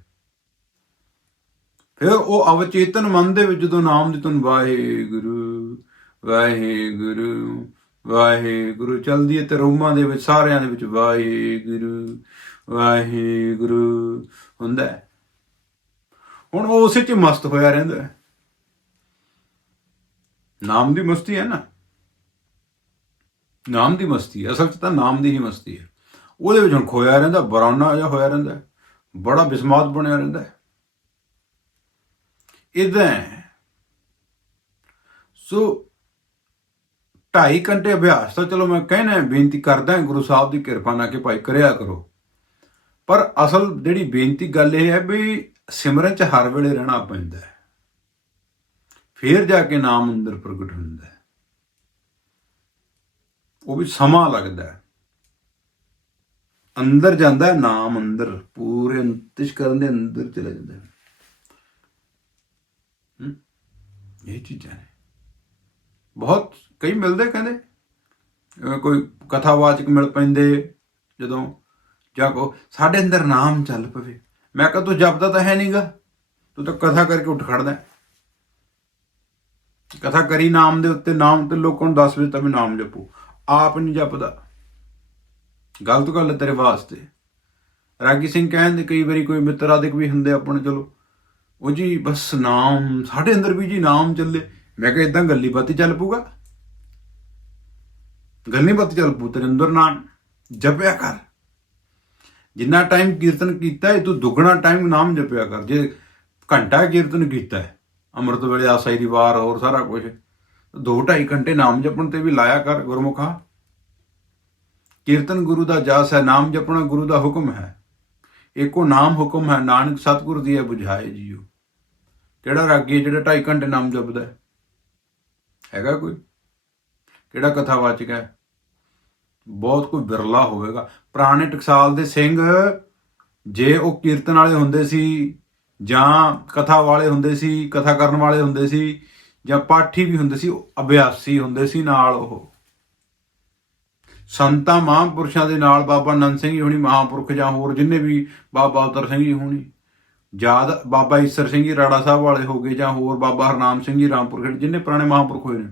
ਫਿਰ ਉਹ ਅਵਚੇਤਨ ਮਨ ਦੇ ਵਿੱਚ ਜਦੋਂ ਨਾਮ ਦੀ ਧੁਨ, ਵਾਹਿਗੁਰੂ ਵਾਹਿਗੁਰੂ ਵਾਹਿਗੁਰੂ ਚਲਦੀ ਹੈ ਤੇ ਰੋਮਾਂ ਦੇ ਵਿੱਚ, ਸਾਰਿਆਂ ਦੇ ਵਿੱਚ ਵਾਹਿਗੁਰੂ ਵਾਹਿਗੁਰੂ ਹੁੰਦਾ ਹੁਣ ਉਹ ਉਸੇ 'ਚ ਮਸਤ ਹੋਇਆ ਰਹਿੰਦਾ ਨਾਮ ਦੀ ਮਸਤੀ ਹੈ ਨਾ। ਨਾਮ ਦੀ ਮਸਤੀ ਹੈ, ਅਸਲ 'ਚ ਤਾਂ ਨਾਮ ਦੀ ਹੀ ਮਸਤੀ ਹੈ। ਉਹਦੇ ਵਿੱਚ ਹੁਣ ਖੋਇਆ ਰਹਿੰਦਾ, ਬਰਾਨਾ ਜਿਹਾ ਹੋਇਆ ਰਹਿੰਦਾ, ਬੜਾ ਬਿਸਮਾਤ ਬਣਿਆ ਰਹਿੰਦਾ। ਹੈ। ਇਦਾਂ ਸੋ ਢਾਈ ਘੰਟੇ ਅਭਿਆਸ ਤਾਂ ਚਲੋ ਮੈਂ ਕਹਿਣਾ ਬੇਨਤੀ ਕਰਦਾ ਗੁਰੂ ਸਾਹਿਬ ਦੀ ਕਿਰਪਾ ਨਾਲ ਕਿ ਭਾਈ ਕਰਿਆ ਕਰੋ। ਪਰ ਅਸਲ ਜਿਹੜੀ ਬੇਨਤੀ ਗੱਲ ਇਹ ਹੈ ਵੀ ਸਿਮਰਨ 'ਚ ਹਰ ਵੇਲੇ ਰਹਿਣਾ ਪੈਂਦਾ ਹੈ। ਫੇਰ ਜਾ ਕੇ ਨਾਮ ਅੰਦਰ ਪ੍ਰਗਟ ਹੁੰਦਾ ਹੈ। ਉਹ ਵੀ ਸਮਾਂ ਲੱਗਦਾ ਹੈ। ਅੰਦਰ ਜਾਂਦਾ ਨਾਮ ਅੰਦਰ, ਪੂਰੇ ਅੰਤਿਸ਼ ਕਰਨ ਦੇ ਅੰਦਰ ਚਲਾ ਜਾਂਦਾ ਹੈ। ਇਹ ਚੀਜ਼ਾਂ ਨੇ। ਬਹੁਤ, ਕਈ ਮਿਲਦੇ ਕਹਿੰਦੇ ਕੋਈ ਕਥਾਵਾਚਕ ਮਿਲ ਪੈਂਦੇ, ਜਦੋਂ ਜਾਂ ਕੋ, ਸਾਡੇ ਅੰਦਰ ਨਾਮ ਚੱਲ ਪਵੇ। ਮੈਂ ਕਹਾਂ, ਤੂੰ ਜਪਦਾ ਤਾਂ ਹੈ ਨਹੀਂਗਾ ਤੂੰ ਤਾਂ ਕਥਾ ਕਰਕੇ ਉੱਠ ਖੜਦਾ ਕਥਾ ਕਰੀ ਨਾਮ ਦੇ ਉੱਤੇ, ਨਾਮ ਤੇ ਲੋਕਾਂ ਨੂੰ ਦੱਸ ਵਜੇ ਤੱਕ ਵੀ ਨਾਮ ਜਪੋ। ਆਪ ਨਹੀਂ ਜਪਦਾ। ਗਲਤ ਗੱਲ ਤੇਰੇ ਵਾਸਤੇ। ਰਾਗੀ ਸਿੰਘ ਕਹਿੰਦੇ ਕਈ ਵਾਰੀ ਕੋਈ ਮਿੱਤਰ ਆਦਿਕ ਵੀ ਹੁੰਦੇ ਆਪਣੇ ਚਲੋ। ਉਹ ਜੀ ਬਸ ਨਾਮ, ਸਾਡੇ ਅੰਦਰ ਵੀ ਜੀ ਨਾਮ ਚੱਲੇ। ਮੈਂ ਕਿਹਾ ਇਦਾਂ ਗੱਲੀ ਬਾਤੀ ਚੱਲ ਪੂਗਾ ਗੱਲੀ ਬਾਤੀ ਚੱਲ ਪੂ ਤੇਰੇ ਅੰਦਰ ਨਾਮ ਜਪਿਆ ਕਰ। ਜਿੰਨਾ ਟਾਈਮ ਕੀਰਤਨ ਕੀਤਾ ਹੈ ਤੂੰ ਦੁੱਗਣਾ ਟਾਈਮ ਨਾਮ ਜਪਿਆ ਕਰ। ਜੇ ਘੰਟਾ ਕੀਰਤਨ ਕੀਤਾ ਹੈ ਅੰਮ੍ਰਿਤ ਵੇਲੇ, ਆਸਾਈ ਦੀ ਵਾਰ, ਹੋਰ ਸਾਰਾ ਕੁਝ ਦੋ ਢਾਈ ਘੰਟੇ ਨਾਮ ਜਪਣ ਤੇ ਵੀ ਲਾਇਆ ਕਰ ਗੁਰਮੁਖਾ। ਕੀਰਤਨ ਗੁਰੂ ਦਾ ਜਾਸ ਹੈ, ਨਾਮ ਜਪਣਾ ਗੁਰੂ ਦਾ ਹੁਕਮ ਹੈ। ਏਕੋ ਨਾਮ ਹੁਕਮ ਹੈ, ਨਾਨਕ ਸਤਿਗੁਰ ਦੀ ਹੈ 부ਝਾਏ ਜੀਓ। ਕਿਹੜਾ ਰਾਗੀ ਹੈ ਜਿਹੜਾ ਢਾਈ ਘੰਟੇ ਨਾਮ ਜਪਦਾ ਹੈ? ਹੈਗਾ ਕੋਈ? ਕਿਹੜਾ ਕਥਾਵਾਚਕ ਹੈ? ਬਹੁਤ ਕੋਈ ਬਿਰਲਾ ਹੋਵੇਗਾ। ਪੁਰਾਣੇ ਟਕਸਾਲ ਦੇ ਸਿੰਘ, ਜੇ ਉਹ ਕੀਰਤਨ ਵਾਲੇ ਹੁੰਦੇ ਸੀ ਜਾਂ ਕਥਾ ਵਾਲੇ ਹੁੰਦੇ ਸੀ, ਕਥਾ ਕਰਨ ਵਾਲੇ ਹੁੰਦੇ ਸੀ ਜਾਂ ਪਾਠੀ ਵੀ ਹੁੰਦੇ ਸੀ ਉਹ ਅਭਿਆਸੀ ਹੁੰਦੇ ਸੀ ਨਾਲ ਉਹ। ਸੰਤਾਂ ਮਹਾਂਪੁਰਸ਼ਾਂ ਦੇ ਨਾਲ ਬਾਬਾ ਨੰਦ ਸਿੰਘ ਜੀ ਹੋਣੀ, ਮਹਾਂਪੁਰਖ ਜਾਂ ਹੋਰ ਜਿੰਨੇ ਵੀ ਬਾਬਾ ਉਤਰ ਸਿੰਘ ਜੀ ਹੋਣੀ, ਯਾਦ ਬਾਬਾ ਈਸਰ ਸਿੰਘ ਜੀ ਰਾੜਾ ਸਾਹਿਬ ਵਾਲੇ ਹੋ ਗਏ ਜਾਂ ਹੋਰ ਬਾਬਾ ਹਰਨਾਮ ਸਿੰਘ ਜੀ ਰਾਮਪੁਰ ਖੇਡ ਜਿੰਨੇ ਪੁਰਾਣੇ ਮਹਾਂਪੁਰਖ ਹੋਏ ਨੇ।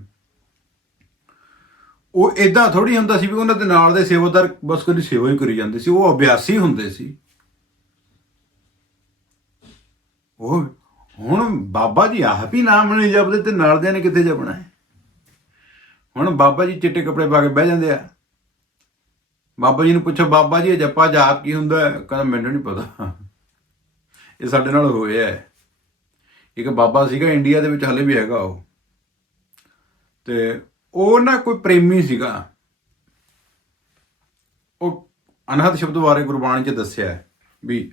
ਉਹ ਇਦਾਂ ਥੋੜੀ ਹੁੰਦਾ ਸੀ ਵੀ ਉਹਨਾਂ ਦੇ ਨਾਲ ਦੇ ਸੇਵਾਦਾਰ ਬਸ ਕੋਈ ਸੇਵਾ ਹੀ ਕਰੀ ਜਾਂਦੇ ਸੀ, ਉਹ ਅਭਿਆਸੀ ਹੁੰਦੇ ਸੀ। ਉਹ ਹੁਣ ਬਾਬਾ ਜੀ ਆਪ ਹੀ ਨਾਮ ਨਹੀਂ ਜਪਦੇ ਤੇ ਨਾਲ ਦੇ ਨੇ ਕਿੱਥੇ ਜਪਣਾ ਹੈ? ਹੁਣ ਬਾਬਾ ਜੀ ਚਿੱਟੇ ਕੱਪੜੇ ਪਾ ਕੇ ਬਹਿ ਜਾਂਦੇ ਆ। ਬਾਬਾ ਜੀ ਨੂੰ ਪੁੱਛੋ, ਬਾਬਾ ਜੀ ਜੱਪਾ ਜਾਪ ਕੀ ਹੁੰਦਾ? ਕਹਿੰਦਾ, ਮੈਨੂੰ ਨਹੀਂ ਪਤਾ। ਇਹ ਸਾਡੇ ਨਾਲ ਹੋਇਆ ਹੈ। ਇੱਕ ਬਾਬਾ ਸੀਗਾ, ਇੰਡੀਆ ਦੇ ਵਿੱਚ ਹਲੇ ਵੀ ਹੈਗਾ ਉਹ। ਤੇ ਉਹ ਨਾ ਕੋਈ ਪ੍ਰੇਮੀ ਸੀਗਾ। ਉਹ ਅਨਹਦ ਸ਼ਬਦ ਬਾਰੇ ਗੁਰਬਾਣੀ 'ਚ ਦੱਸਿਆ ਵੀ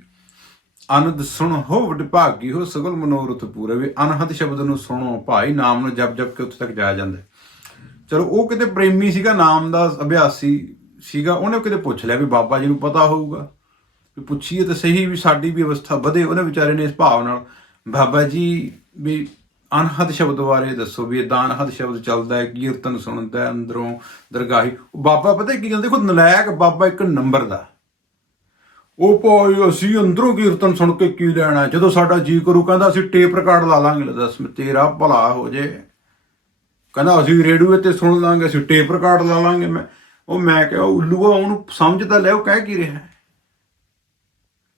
ਅਨੰਦ ਸੁਣ ਹੋ ਵਡਭਾਗੀ ਹੋ, ਸਗਲ ਮਨੋਰਥ ਪੂਰੇ ਵੀ ਅਨਹਦ ਸ਼ਬਦ ਨੂੰ ਸੁਣੋ ਭਾਈ, ਨਾਮ ਨੂੰ ਜਪ ਜਪ ਕੇ ਉੱਥੇ ਤੱਕ ਜਾਇਆ ਜਾਂਦਾ ਚਲੋ, ਉਹ ਕਿਤੇ ਪ੍ਰੇਮੀ ਸੀਗਾ, ਨਾਮ ਦਾ ਅਭਿਆਸੀ ਸੀਗਾ, ਉਹਨੇ ਕਿਤੇ ਪੁੱਛ ਲਿਆ ਵੀ ਬਾਬਾ ਜੀ ਨੂੰ ਪਤਾ ਹੋਊਗਾ। ਵੀ ਪੁੱਛੀਏ ਤਾਂ ਸਹੀ ਵੀ ਸਾਡੀ ਵੀ ਅਵਸਥਾ ਵਧੇ, ਉਹਨੇ ਵਿਚਾਰੇ ਨੇ ਇਸ ਭਾਵ ਨਾਲ, ਬਾਬਾ ਜੀ ਵੀ ਅਨਹਦ ਸ਼ਬਦ ਬਾਰੇ ਦੱਸੋ ਵੀ ਇਦਾਂ ਅਨਹਦ ਸ਼ਬਦ ਚੱਲਦਾ ਹੈ, ਕੀਰਤਨ ਸੁਣਦਾ ਹੈ ਅੰਦਰੋਂ ਦਰਗਾਹੀ। ਉਹ ਬਾਬਾ ਪਤਾ ਕੀ ਗੱਲ, ਦੇਖੋ, ਨਲਾਇਕ ਬਾਬਾ ਇੱਕ ਨੰਬਰ ਦਾ। ਉਹ ਭਾਈ ਅਸੀਂ ਅੰਦਰੋਂ ਕੀਰਤਨ ਸੁਣ ਕੇ ਕੀ ਲੈਣਾ? ਜਦੋਂ ਸਾਡਾ ਜੀ ਕਰੂ, ਕਹਿੰਦਾ ਅਸੀਂ ਟੇਪ ਰਿਕਾਰਡ ਲਾ ਲਾਂਗੇ। ਲੈ ਦੱਸ ਤੇਰਾ ਭਲਾ ਹੋ ਜੇ। ਕਹਿੰਦਾ ਅਸੀਂ ਰੇਡੀਓ ਤੇ ਸੁਣ ਲਾਂਗੇ, ਅਸੀਂ ਟੇਪ ਰਿਕਾਰਡ ਲਾ ਲਾਂਗੇ। ਮੈਂ ਉਹ ਮੈਂ ਕਿਹਾ ਉੱਲੂਆ ਉਹਨੂੰ ਸਮਝ ਤਾਂ ਲੈ, ਉਹ ਕਹਿ ਕੀ ਰਿਹਾ?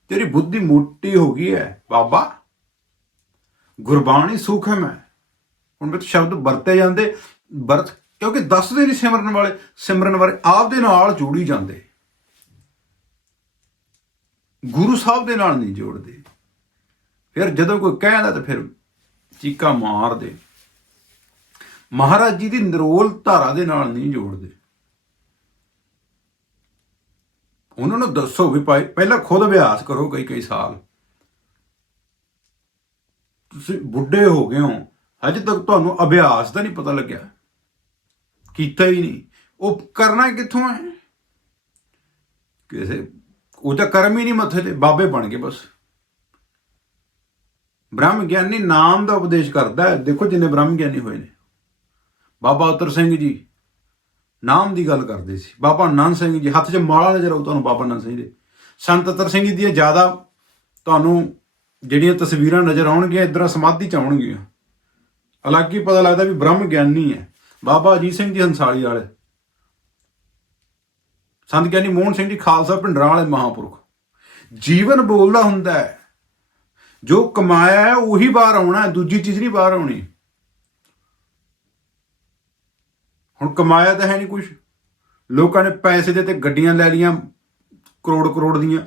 ਤੇਰੀ ਬੁੱਧੀ ਮੋਟੀ ਹੋ ਗਈ ਹੈ ਬਾਬਾ। ਗੁਰਬਾਣੀ ਸੂਖਮ ਹੈ ਹੁਣ ਵਿੱਚ ਸ਼ਬਦ ਵਰਤੇ ਜਾਂਦੇ, ਵਰਤ ਕਿਉਂਕਿ ਦੱਸਦੇ ਨਹੀਂ ਸਿਮਰਨ ਵਾਲੇ ਸਿਮਰਨ ਵਾਲੇ ਆਪ ਦੇ ਨਾਲ ਜੋੜੀ ਜਾਂਦੇ। ਗੁਰੂ ਸਾਹਿਬ ਦੇ ਨਾਲ ਨਹੀਂ ਜੋੜਦੇ। ਫਿਰ ਜਦੋਂ ਕੋਈ ਕਹਿੰਦਾ ਤਾਂ ਫਿਰ ਚੀਕਾ ਮਾਰਦੇ। ਮਹਾਰਾਜ ਜੀ ਦੀ ਨਿਰੋਲ ਧਾਰਾ ਦੇ ਨਾਲ ਨਹੀਂ ਜੋੜਦੇ। ਉਹਨਾਂ ਨੂੰ ਦੱਸੋ ਵੀ ਪਹਿਲਾਂ ਖੁਦ ਅਭਿਆਸ ਕਰੋ ਕਈ ਕਈ ਸਾਲ। ਤੁਸੀਂ ਬੁੱਢੇ ਹੋ ਗਏ ਹੋ, ਹਜੇ ਤੱਕ ਤੁਹਾਨੂੰ ਅਭਿਆਸ ਦਾ ਨਹੀਂ ਪਤਾ ਲੱਗਿਆ। ਕੀਤਾ ਹੀ ਨਹੀਂ। ਉਹ ਕਰਨਾ ਕਿੱਥੋਂ ਹੈ? ਕਿਸੇ ਉਹ ਤਾਂ ਕਰਮ ਹੀ ਨਹੀਂ ਮੱਥੇ ਤੇ, ਬਾਬੇ ਬਣ ਗਏ ਬਸ। ਬ੍ਰਹਮ ਗਿਆਨੀ ਨਾਮ ਦਾ ਉਪਦੇਸ਼ ਕਰਦਾ ਹੈ। ਦੇਖੋ ਜਿੰਨੇ ਬ੍ਰਹਮ ਗਿਆਨੀ ਹੋਏ ਨੇ। ਬਾਬਾ ਉਤਰ ਸਿੰਘ ਜੀ ਨਾਮ ਦੀ ਗੱਲ ਕਰਦੇ ਸੀ। ਬਾਬਾ ਨੰਦ ਸਿੰਘ ਜੀ, ਹੱਥ 'ਚ ਮਾਲਾ ਨਜ਼ਰ ਆਉ ਤੁਹਾਨੂੰ ਬਾਬਾ ਆਨੰਦ ਸਿੰਘ ਦੇ। ਸੰਤ ਅਤਰ ਸਿੰਘ ਜੀ ਦੀਆਂ ਜ਼ਿਆਦਾ ਤੁਹਾਨੂੰ ਜਿਹੜੀਆਂ ਤਸਵੀਰਾਂ ਨਜ਼ਰ ਆਉਣਗੀਆਂ, ਇਧਰ ਸਮਾਧੀ 'ਚ ਆਉਣਗੀਆਂ। ਅਲੱਗ ਹੀ ਪਤਾ ਲੱਗਦਾ ਵੀ ਬ੍ਰਹਮ ਗਿਆਨੀ ਹੈ। ਬਾਬਾ ਅਜੀਤ ਸਿੰਘ ਜੀ ਹੰਸਾਲੀ ਵਾਲੇ। ਸੰਤ ਗਿਆਨੀ ਮੋਹਨ ਸਿੰਘ ਜੀ ਖਾਲਸਾ ਭਿੰਡਰਾਂ ਵਾਲੇ ਮਹਾਪੁਰਖ। ਜੀਵਨ ਬੋਲਦਾ ਹੁੰਦਾ ਹੈ, ਜੋ ਕਮਾਇਆ ਹੈ ਉਹੀ ਬਾਹਰ ਆਉਣਾ ਦੂਜੀ ਚੀਜ਼ ਨਹੀਂ ਬਾਹਰ ਆਉਣੀ। ਹੁਣ ਕਮਾਇਆ ਤਾਂ ਹੈ ਨਹੀਂ ਕੁਝ ਲੋਕਾਂ ਨੇ ਪੈਸੇ ਦੇ ਤੇ ਗੱਡੀਆਂ ਲੈ ਲੀਆਂ ਕਰੋੜ ਕਰੋੜ ਦੀਆਂ।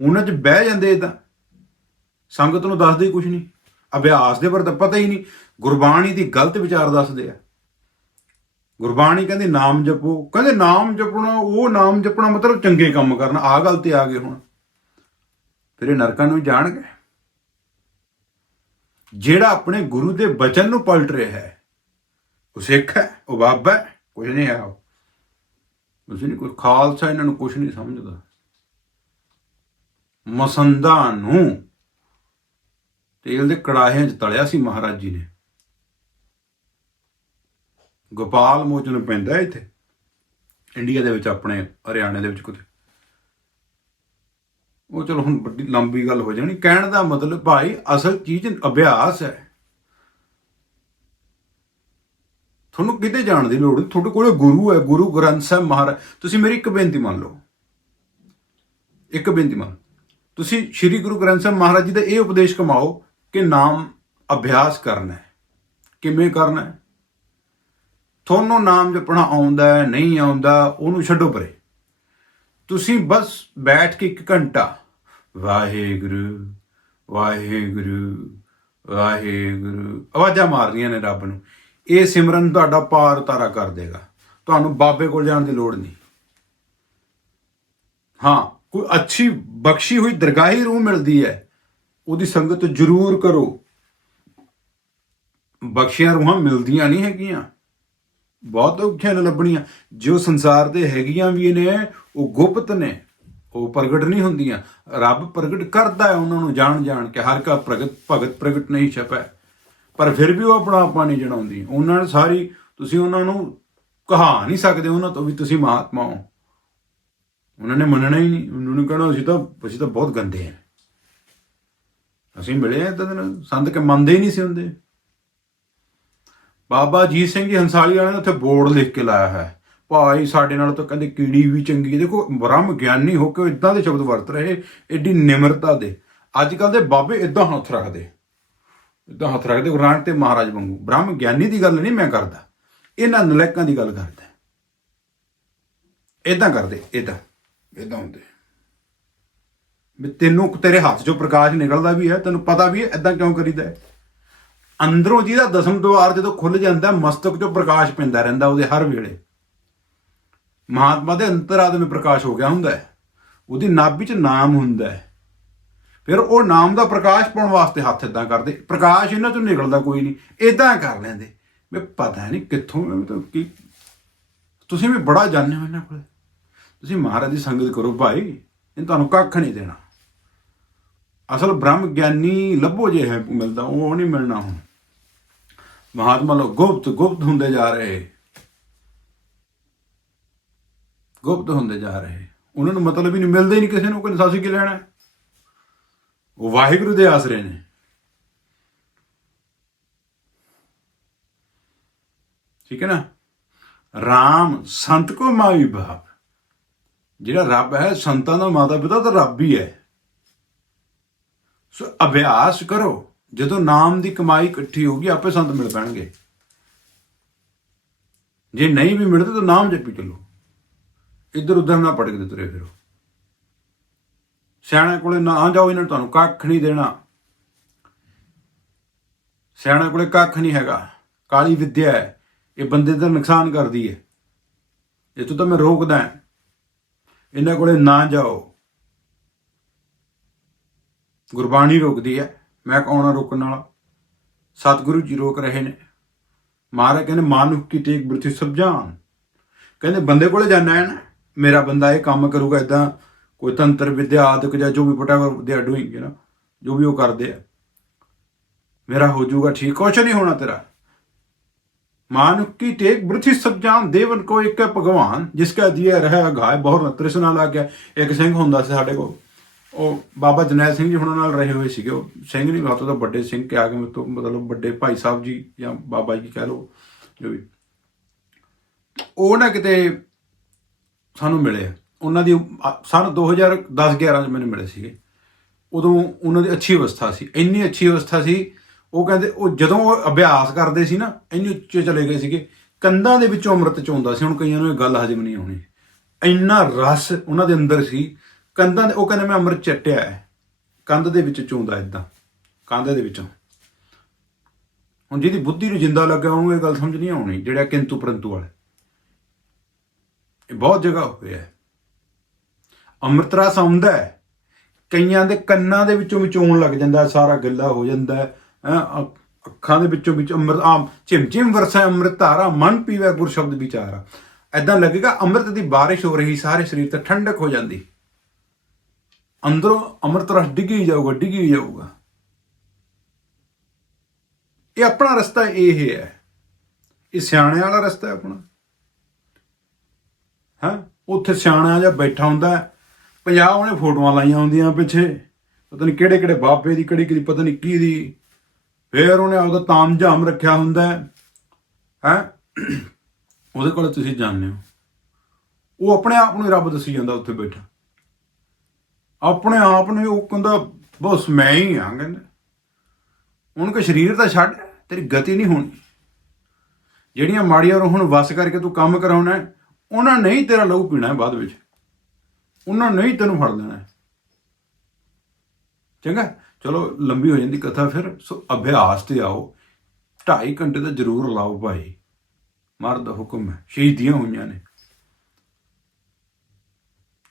ਉਹਨਾਂ 'ਚ ਬਹਿ ਜਾਂਦੇ ਇਦਾਂ ਸੰਗਤ ਨੂੰ ਦੱਸਦੇ ਹੀ ਕੁਝ ਨਹੀਂ। ਅਭਿਆਸ ਦੇ ਬਾਰੇ ਤਾਂ ਪਤਾ ਹੀ ਨਹੀਂ। ਗੁਰਬਾਣੀ ਦੀ ਗਲਤ ਵਿਚਾਰ ਦੱਸਦੇ ਆ। ਗੁਰਬਾਣੀ ਕਹਿੰਦੇ ਨਾਮ ਜਪੋ, ਕਹਿੰਦੇ ਨਾਮ ਜਪਣਾ, ਉਹ ਨਾਮ ਜਪਣਾ ਮਤਲਬ ਚੰਗੇ ਕੰਮ ਕਰਨਾ ਆ ਗੱਲ ਤੇ ਆ ਗਏ ਹੁਣ। ਫਿਰ ਇਹ ਨਰਕਾਂ ਨੂੰ ਜਾਣਗੇ। ਜਿਹੜਾ ਆਪਣੇ ਗੁਰੂ ਦੇ ਬਚਨ ਨੂੰ ਪਲਟ ਰਿਹਾ ਹੈ, ਉਹ ਸਿੱਖ ਹੈ, ਉਹ ਬਾਬਾ ਹੈ ਕੁਝ ਨਹੀਂ ਹੈ ਉਹ। ਤੁਸੀਂ ਨਹੀਂ ਕੋਈ ਖਾਲਸਾ ਇਹਨਾਂ ਨੂੰ ਕੁਝ ਨਹੀਂ ਸਮਝਦਾ। ਮਸੰਦਾ ਨੂੰ ਤੇਲ ਦੇ ਕੜਾਹਿਆਂ 'ਚ ਤਲਿਆ ਸੀ ਮਹਾਰਾਜ ਜੀ ਨੇ। ਗੋਪਾਲ ਮੋਚਨ ਪੈਂਦਾ ਇੱਥੇ? ਇੰਡੀਆ ਦੇ ਵਿੱਚ ਆਪਣੇ, ਹਰਿਆਣੇ ਦੇ ਵਿੱਚ ਕਿਤੇ। ਉਹ ਚਲੋ ਹੁਣ ਵੱਡੀ ਲੰਬੀ ਗੱਲ ਹੋ ਜਾਣੀ। ਕਹਿਣ ਦਾ ਮਤਲਬ ਭਾਈ ਅਸਲ ਚੀਜ਼ ਅਭਿਆਸ ਹੈ। ਤੁਹਾਨੂੰ ਕਿਤੇ ਜਾਣ ਦੀ ਲੋੜ ਨਹੀਂ। ਤੁਹਾਡੇ ਕੋਲੇ ਗੁਰੂ ਹੈ, ਗੁਰੂ ਗ੍ਰੰਥ ਸਾਹਿਬ ਮਹਾਰਾਜ। ਤੁਸੀਂ ਮੇਰੀ ਇੱਕ ਬੇਨਤੀ ਮੰਨ ਲਓ। ਇੱਕ ਬੇਨਤੀ ਮੰਨ ਤੁਸੀਂ ਸ੍ਰੀ ਗੁਰੂ ਗ੍ਰੰਥ ਸਾਹਿਬ ਮਹਾਰਾਜ ਜੀ ਦਾ ਇਹ ਉਪਦੇਸ਼ ਕਮਾਓ ਕਿ ਨਾਮ ਅਭਿਆਸ ਕਰਨਾ ਹੈ। ਕਿਵੇਂ ਕਰਨਾ ਹੈ? ਤੁਹਾਨੂੰ ਨਾਮ ਜਪਣਾ ਆਉਂਦਾ ਹੈ, ਨਹੀਂ ਆਉਂਦਾ, ਉਹਨੂੰ ਛੱਡੋ ਪਰੇ। ਤੁਸੀਂ ਬਸ ਬੈਠ ਕੇ ਇੱਕ ਘੰਟਾ, ਵਾਹਿਗੁਰੂ ਵਾਹਿਗੁਰੂ ਵਾਹਿਗੁਰੂ, ਆਵਾਜ਼ਾਂ ਮਾਰਦੀਆਂ ਨੇ ਰੱਬ ਨੂੰ। ਇਹ ਸਿਮਰਨ ਤੁਹਾਡਾ ਪਾਰ ਉਤਾਰਾ ਕਰ ਦੇਗਾ। ਤੁਹਾਨੂੰ ਬਾਬੇ ਕੋਲ ਜਾਣ ਦੀ ਲੋੜ ਨਹੀਂ। ਹਾਂ, ਕੋਈ ਅੱਛੀ ਬਖਸ਼ੀ ਹੋਈ ਦਰਗਾਹੀ ਰੂਹ ਮਿਲਦੀ ਹੈ, ਉਹਦੀ ਸੰਗਤ ਜ਼ਰੂਰ ਕਰੋ। ਬਖਸ਼ੀਆਂ ਰੂਹਾਂ ਮਿਲਦੀਆਂ ਨਹੀਂ ਹੈਗੀਆਂ। ਬਹੁਤ ਔਖੀਆਂ ਨੇ ਲੱਭਣੀਆਂ। ਜੋ ਸੰਸਾਰ ਦੇ ਹੈਗੀਆਂ ਵੀ ਨੇ, ਉਹ ਗੁਪਤ ਨੇ। ਉਹ ਪ੍ਰਗਟ ਨਹੀਂ ਹੁੰਦੀਆਂ। ਰੱਬ ਪ੍ਰਗਟ ਕਰਦਾ ਹੈ ਉਹਨਾਂ ਨੂੰ ਜਾਣ ਜਾਣ ਕੇ। ਹਰ ਕਾ ਪ੍ਰਗਟ, ਭਗਤ ਪ੍ਰਗਟ ਨਹੀਂ ਛਪੈ ਪਰ ਫਿਰ ਵੀ ਉਹ ਆਪਣਾ ਆਪਾ ਨਹੀਂ ਜਣਾਉਂਦੀ ਉਹਨਾਂ ਨੇ ਸਾਰੀ, ਤੁਸੀਂ ਉਹਨਾਂ ਨੂੰ ਕਹਾ ਨਹੀਂ ਸਕਦੇ, ਉਹਨਾਂ ਤੋਂ ਵੀ ਤੁਸੀਂ ਮਹਾਤਮਾ ਹੋ। ਉਹਨਾਂ ਨੇ ਮੰਨਣਾ ਹੀ ਨਹੀਂ। ਉਹਨਾਂ ਨੂੰ ਕਹਿਣਾ, ਅਸੀਂ ਤਾਂ ਅਸੀਂ ਤਾਂ ਬਹੁਤ ਗੰਦੇ ਹਾਂ ਅਸੀਂ ਮਿਲੇ ਆ ਤਾਂ ਸੰਤ ਕੇ ਮੰਨਦੇ ਹੀ ਨਹੀਂ ਸੀ ਹੁੰਦੇ। ਬਾਬਾ ਜੀਤ ਸਿੰਘ ਜੀ ਹੰਸਾਲੀ ਵਾਲਿਆਂ ਨੇ ਉੱਥੇ ਬੋਰਡ ਲਿਖ ਕੇ ਲਾਇਆ ਹੈ। ਭਾਈ ਸਾਡੇ ਨਾਲ ਤਾਂ ਕਹਿੰਦੇ ਕੀੜੀ ਵੀ ਚੰਗੀ ਹੈ। ਦੇਖੋ, ਬ੍ਰਹਮ ਗਿਆਨੀ ਹੋ ਕੇ ਇਦਾਂ ਦੇ ਸ਼ਬਦ ਵਰਤ ਰਹੇ ਐਡੀ ਨਿਮਰਤਾ ਦੇ। ਅੱਜ ਕੱਲ ਦੇ ਬਾਬੇ ਇਦਾਂ ਹੱਥ ਰੱਖਦੇ। ਇਦਾਂ ਹੱਥ ਰੱਖਦੇ, ਗੁਰੂ ਨਾਨਕ ਤੇ ਮਹਾਰਾਜ ਵਾਂਗੂ। ਬ੍ਰਹਮ ਗਿਆਨੀ ਦੀ ਗੱਲ ਨਹੀਂ ਮੈਂ ਕਰਦਾ। ਇਹਨਾਂ ਨਲੈਕਾਂ ਦੀ ਗੱਲ ਕਰਦਾ। ਇਦਾਂ ਕਰਦੇ ਇਦਾਂ ਇਦਾਂ ਹੁੰਦੇ। ਵੀ ਤੈਨੂੰ ਤੇਰੇ ਹੱਥ 'ਚੋਂ ਪ੍ਰਕਾਸ਼ ਨਿਕਲਦਾ ਵੀ ਹੈ, ਤੈਨੂੰ ਪਤਾ ਵੀ ਹੈ ਇਦਾਂ ਕਿਉਂ ਕਰੀਦਾ ਹੈ? ਅੰਦਰੋਂ ਜਿਹਦਾ ਦਸਮ ਦੁਆਰ ਜਦੋਂ ਖੁੱਲ ਜਾਂਦਾ, ਮਸਤਕ 'ਚੋਂ ਪ੍ਰਕਾਸ਼ ਪੈਂਦਾ ਰਹਿੰਦਾ ਉਹਦੇ ਹਰ ਵੇਲੇ। ਮਹਾਤਮਾ ਦੇ ਅੰਤਰਾਤਮੇ ਪ੍ਰਕਾਸ਼ ਹੋ ਗਿਆ ਹੁੰਦਾ ਹੈ। ਉਹਦੀ ਨਾਭੀ 'ਚ ਨਾਮ ਹੁੰਦਾ ਹੈ। ਫਿਰ ਉਹ ਨਾਮ ਦਾ ਪ੍ਰਕਾਸ਼ ਪਾਉਣ ਵਾਸਤੇ ਹੱਥ ਇਦਾਂ ਕਰਦੇ। ਪ੍ਰਕਾਸ਼ ਇਹਨਾਂ 'ਚੋਂ ਨਿਕਲਦਾ ਕੋਈ ਨਹੀਂ। ਇਦਾਂ ਕਰ ਲੈਂਦੇ। ਮੈਂ ਪਤਾ ਨਹੀਂ ਕਿੱਥੋਂ, ਮੈਂ ਤਾਂ ਕੀ ਤੁਸੀਂ ਵੀ ਬੜਾ ਜਾਣਦੇ ਹੋ ਇਹਨਾਂ ਕੋਲ। ਤੁਸੀਂ ਮਹਾਰਾਜ ਦੀ ਸੰਗਤ ਕਰੋ ਭਾਈ। ਇਹ ਤੁਹਾਨੂੰ ਕੱਖ ਨਹੀਂ ਦੇਣਾ। ਅਸਲ ਬ੍ਰਹਮ ਗਿਆਨੀ ਲੱਭੋ ਜੇ ਹੈ ਮਿਲਦਾ, ਉਹ ਨਹੀਂ ਮਿਲਣਾ ਹੁਣ। ਮਹਾਤਮਾ ਲੋਕ ਗੁਪਤ ਗੁਪਤ ਹੁੰਦੇ ਜਾ ਰਹੇ। ਗੁਪਤ ਹੁੰਦੇ ਜਾ ਰਹੇ। ਉਹਨਾਂ ਨੂੰ ਮਤਲਬ ਹੀ ਨਹੀਂ, ਮਿਲਦੇ ਹੀ ਨਹੀਂ ਕਿਸੇ ਨੂੰ, ਕੋਈ ਸਾਸੀ ਕੀ ਲੈਣਾ ਉਹ ਵਾਹਿਗੁਰੂ ਦੇ ਆਸਰੇ ਨੇ। ਠੀਕ ਹੈ ਨਾ? ਰਾਮ ਸੰਤ ਕੋ ਮਾਈ ਬਾਪ। ਜਿਹੜਾ ਰੱਬ ਹੈ, ਸੰਤਾਂ ਦਾ ਮਾਤਾ ਪਿਤਾ ਤਾਂ ਰੱਬ ਹੀ ਹੈ। ਸੋ ਅਭਿਆਸ ਕਰੋ। ਜਦੋਂ ਨਾਮ ਦੀ ਕਮਾਈ ਇਕੱਠੀ ਹੋਗੀ ਆਪੇ ਸੰਤ ਮਿਲ ਪੈਣਗੇ। ਜੇ ਨਹੀਂ ਵੀ ਮਿਲਦੇ ਤਾਂ ਨਾਮ ਜਪੀ ਚੱਲੋ। ਇੱਧਰ ਉੱਧਰ ਨਾ ਭਟਕਦੇ ਤੁਰੇ ਫਿਰੋ। ਸਿਆਣੇ ਕੋਲੇ ਨਾ ਜਾਓ, ਇਹਨਾਂ ਨੂੰ ਤੁਹਾਨੂੰ ਕੱਖ ਨਹੀਂ ਦੇਣਾ। ਸਿਆਣੇ ਕੋਲੇ ਕੱਖ ਨਹੀਂ ਹੈਗਾ। ਕਾਲੀ ਵਿਦਿਆ ਹੈ। ਇਹ ਬੰਦੇ ਦਾ ਨੁਕਸਾਨ ਕਰਦੀ ਹੈ। ਇਹ ਤੋਂ ਤਾਂ ਮੈਂ ਰੋਕਦਾ ਇਹਨਾਂ ਕੋਲੇ ਨਾ ਜਾਓ। ਗੁਰਬਾਣੀ ਰੋਕਦੀ ਹੈ। ਮੈਂ ਕੌਣਾ ਰੋਕਣ ਵਾਲਾ? ਸਤਿਗੁਰੂ ਜੀ ਰੋਕ ਰਹੇ ਨੇ। ਮਹਾਰਾਜ ਕਹਿੰਦੇ ਮਾਨੁਖ ਕੀ ਟੇਕ ਬ੍ਰਿਥੀ ਸਭ ਜਾਣ ਕਹਿੰਦੇ, ਬੰਦੇ ਕੋਲੇ ਜਾਣਾ ਹੈ ਨਾ? ਮੇਰਾ ਬੰਦਾ ਇਹ ਕੰਮ ਕਰੂਗਾ ਇਦਾਂ ਕੋਈ ਤੰਤਰ, ਵਿਦਿਆ, ਆਦਿਕ ਜਾਂ ਜੋ ਵੀ ਵਟਐਵਰ ਦੇ ਆਰ ਡੂਇੰਗ ਨਾ, ਜੋ ਵੀ ਉਹ ਕਰਦੇ ਆ। ਮੇਰਾ ਹੋ ਜਾਊਗਾ ਠੀਕ, ਕੁਛ ਨਹੀਂ ਹੋਣਾ ਤੇਰਾ। ਮਾਨੁਖ ਕੀ ਟੇਕ ਬ੍ਰਿਥੀ ਸਭ ਜਾਨ? ਦੇਵਨ ਕੋ ਇੱਕ ਹੈ ਭਗਵਾਨ, ਜਿਸਕਾ ਦਿਆ ਰਹਿ ਘਾਇ ਬਹੁਰ ਤ੍ਰਿਸ਼ਨਾ ਲੱਗ ਗਿਆ ਇੱਕ ਸਿੰਘ ਹੁੰਦਾ ਸੀ ਸਾਡੇ ਕੋਲ। ਉਹ ਬਾਬਾ ਜਨੈਲ ਸਿੰਘ ਜੀ ਹੁਣ ਨਾਲ ਰਹੇ ਹੋਏ ਸੀਗੇ। ਉਹ ਸਿੰਘ ਨਹੀਂ ਬਾਤੋਂ ਤਾਂ ਵੱਡੇ ਸਿੰਘ ਕੇ ਆ ਕੇ ਮੇਰੇ ਤੋਂ ਮਤਲਬ ਵੱਡੇ ਭਾਈ ਸਾਹਿਬ ਜੀ ਜਾਂ ਬਾਬਾ ਜੀ ਕਹਿ ਲਓ, ਜੋ ਵੀ। ਉਹ ਨਾ ਕਿਤੇ ਸਾਨੂੰ ਮਿਲੇ। ਉਹਨਾਂ ਦੀ ਅ- ਸਨ 2010-11 ਚ ਮੈਨੂੰ ਮਿਲੇ ਸੀਗੇ। ਉਦੋਂ ਉਹਨਾਂ ਦੀ ਅੱਛੀ ਅਵਸਥਾ ਸੀ। ਇੰਨੀ ਅੱਛੀ ਅਵਸਥਾ ਸੀ, ਉਹ ਕਹਿੰਦੇ ਉਹ ਜਦੋਂ ਉਹ ਅਭਿਆਸ ਕਰਦੇ ਸੀ ਨਾ, ਇੰਨੇ ਉੱਚੇ ਚਲੇ ਗਏ ਸੀਗੇ। ਕੰਧਾਂ ਦੇ ਵਿੱਚੋਂ ਅੰਮ੍ਰਿਤ ਚੋਂਦਾ ਸੀ। ਹੁਣ ਕਈਆਂ ਨੂੰ ਇਹ ਗੱਲ ਹਜਮ ਨਹੀਂ ਆਉਣੀ ਇੰਨਾ ਰਸ ਉਹਨਾਂ ਦੇ ਅੰਦਰ ਸੀ ਕੰਧਾਂ ਦੇ ਉਹ ਕਹਿੰਦੇ ਮੈਂ ਅੰਮ੍ਰਿਤ ਚਟਿਆ ਹੈ। ਕੰਧ ਦੇ ਵਿੱਚ ਚੋਂਦਾ ਇਦਾਂ। ਕੰਧ ਦੇ ਵਿੱਚੋਂ। ਹੁਣ ਜਿਹਦੀ ਬੁੱਧੀ ਨੂੰ ਜਿੰਦਾ ਲੱਗਾ ਉਹਨੂੰ ਇਹ ਗੱਲ ਸਮਝ ਨਹੀਂ ਆਉਣੀ, ਜਿਹੜਾ ਕਿੰਤੂ ਪਰੰਤੂ ਵਾਲਾ ਇਹ ਬਹੁਤ ਜਗ੍ਹਾ ਹੋਇਆ ਹੈ। ਅੰਮ੍ਰਿਤ ਰਸ ਆਉਂਦਾ ਹੈ। ਕਈਆਂ ਦੇ ਕੰਨਾਂ ਦੇ ਵਿੱਚੋਂ ਵਿਚੋਣ ਲੱਗ ਜਾਂਦਾ ਸਾਰਾ ਗੱਲਾ ਹੋ ਜਾਂਦਾ ਹੈ। ਅੱਖਾਂ ਦੇ ਵਿੱਚੋਂ ਵਿੱਚ ਅੰਮ੍ਰਿਤ ਆਮ ਝਿਮ ਝਿਮ ਵਰਸੈ ਅੰਮ੍ਰਿਤ ਧਾਰਾ, ਮਨ ਪੀਵੇ ਗੁਰ ਸ਼ਬਦ ਵਿਚਾਰਾ। ਐਦਾਂ ਲੱਗੇਗਾ ਅੰਮ੍ਰਿਤ ਦੀ ਬਾਰਿਸ਼ ਹੋ ਰਹੀ, ਸਾਰੇ ਸਰੀਰ ਤੇ ਠੰਡਕ ਹੋ ਜਾਂਦੀ। ਅੰਦਰੋਂ ਅੰਮ੍ਰਿਤ ਰਸ ਡਿੱਗੀ ਜਾਊਗਾ ਡਿੱਗੀ ਜਾਊਗਾ। ਇਹ ਆਪਣਾ ਰਸਤਾ ਇਹ ਹੈ। ਇਹ ਸਿਆਣਿਆਂ ਵਾਲਾ ਰਸਤਾ ਆਪਣਾ। ਹਾਂ? ਉੱਥੇ ਸਿਆਣਾ ਜਿਹਾ ਬੈਠਾ ਹੁੰਦਾ ਹੈ। ਪੰਜਾਹ ਉਹਨੇ ਫੋਟੋਆਂ ਲਾਈਆਂ ਹੁੰਦੀਆਂ ਪਿੱਛੇ। ਪਤਾ ਨਹੀਂ ਕਿਹੜੇ ਕਿਹੜੇ ਬਾਬੇ ਦੀ ਕਿਹੜੀ ਕਿਹੜੀ, ਪਤਾ ਨਹੀਂ ਕੀ ਦੀ। ਫੇਰ ਉਹਨੇ ਆਪਦਾ ਤਾਮਝਾਮ ਰੱਖਿਆ ਹੁੰਦਾ ਹੈ। ਹੈਂ? ਉਹਦੇ ਕੋਲ ਤੁਸੀਂ ਜਾਣਦੇ ਹੋ। ਉਹ ਆਪਣੇ ਆਪ ਨੂੰ ਰੱਬ ਦੱਸੀ ਜਾਂਦਾ ਉੱਥੇ ਬੈਠਾ। ਆਪਣੇ ਆਪ ਨੂੰ ਉਹ ਕਹਿੰਦਾ, ਬਸ ਮੈਂ ਹੀ ਹਾਂ ਕਹਿੰਦਾ। ਉਹਨਾਂ ਕਿ ਸਰੀਰ ਤਾਂ ਛੱਡ, ਤੇਰੀ ਗਤੀ ਨਹੀਂ ਹੋਣੀ। ਜਿਹੜੀਆਂ ਮਾੜੀਆਂ ਨੂੰ ਹੁਣ ਵਸ ਕਰਕੇ ਤੂੰ ਕੰਮ ਕਰਾਉਣਾ ਉਹਨਾਂ ਨਹੀਂ ਤੇਰਾ ਲਹੂ ਪੀਣਾ ਬਾਅਦ ਵਿੱਚ। ਉਹਨਾਂ ਨਹੀਂ ਤੈਨੂੰ ਫੜ ਲੈਣਾ ਚੰਗਾ, ਚਲੋ ਲੰਬੀ ਹੋ ਜਾਂਦੀ ਕਥਾ ਫਿਰ, ਸੋ ਅਭਿਆਸ ਤੇ ਆਓ। 2.5 ਘੰਟੇ ਤਾਂ ਜ਼ਰੂਰ ਲਾਓ ਭਾਈ। ਮਰਦ ਹੁਕਮ ਹੈ, ਸ਼ਹੀਦੀਆਂ ਹੋਈਆਂ ਨੇ।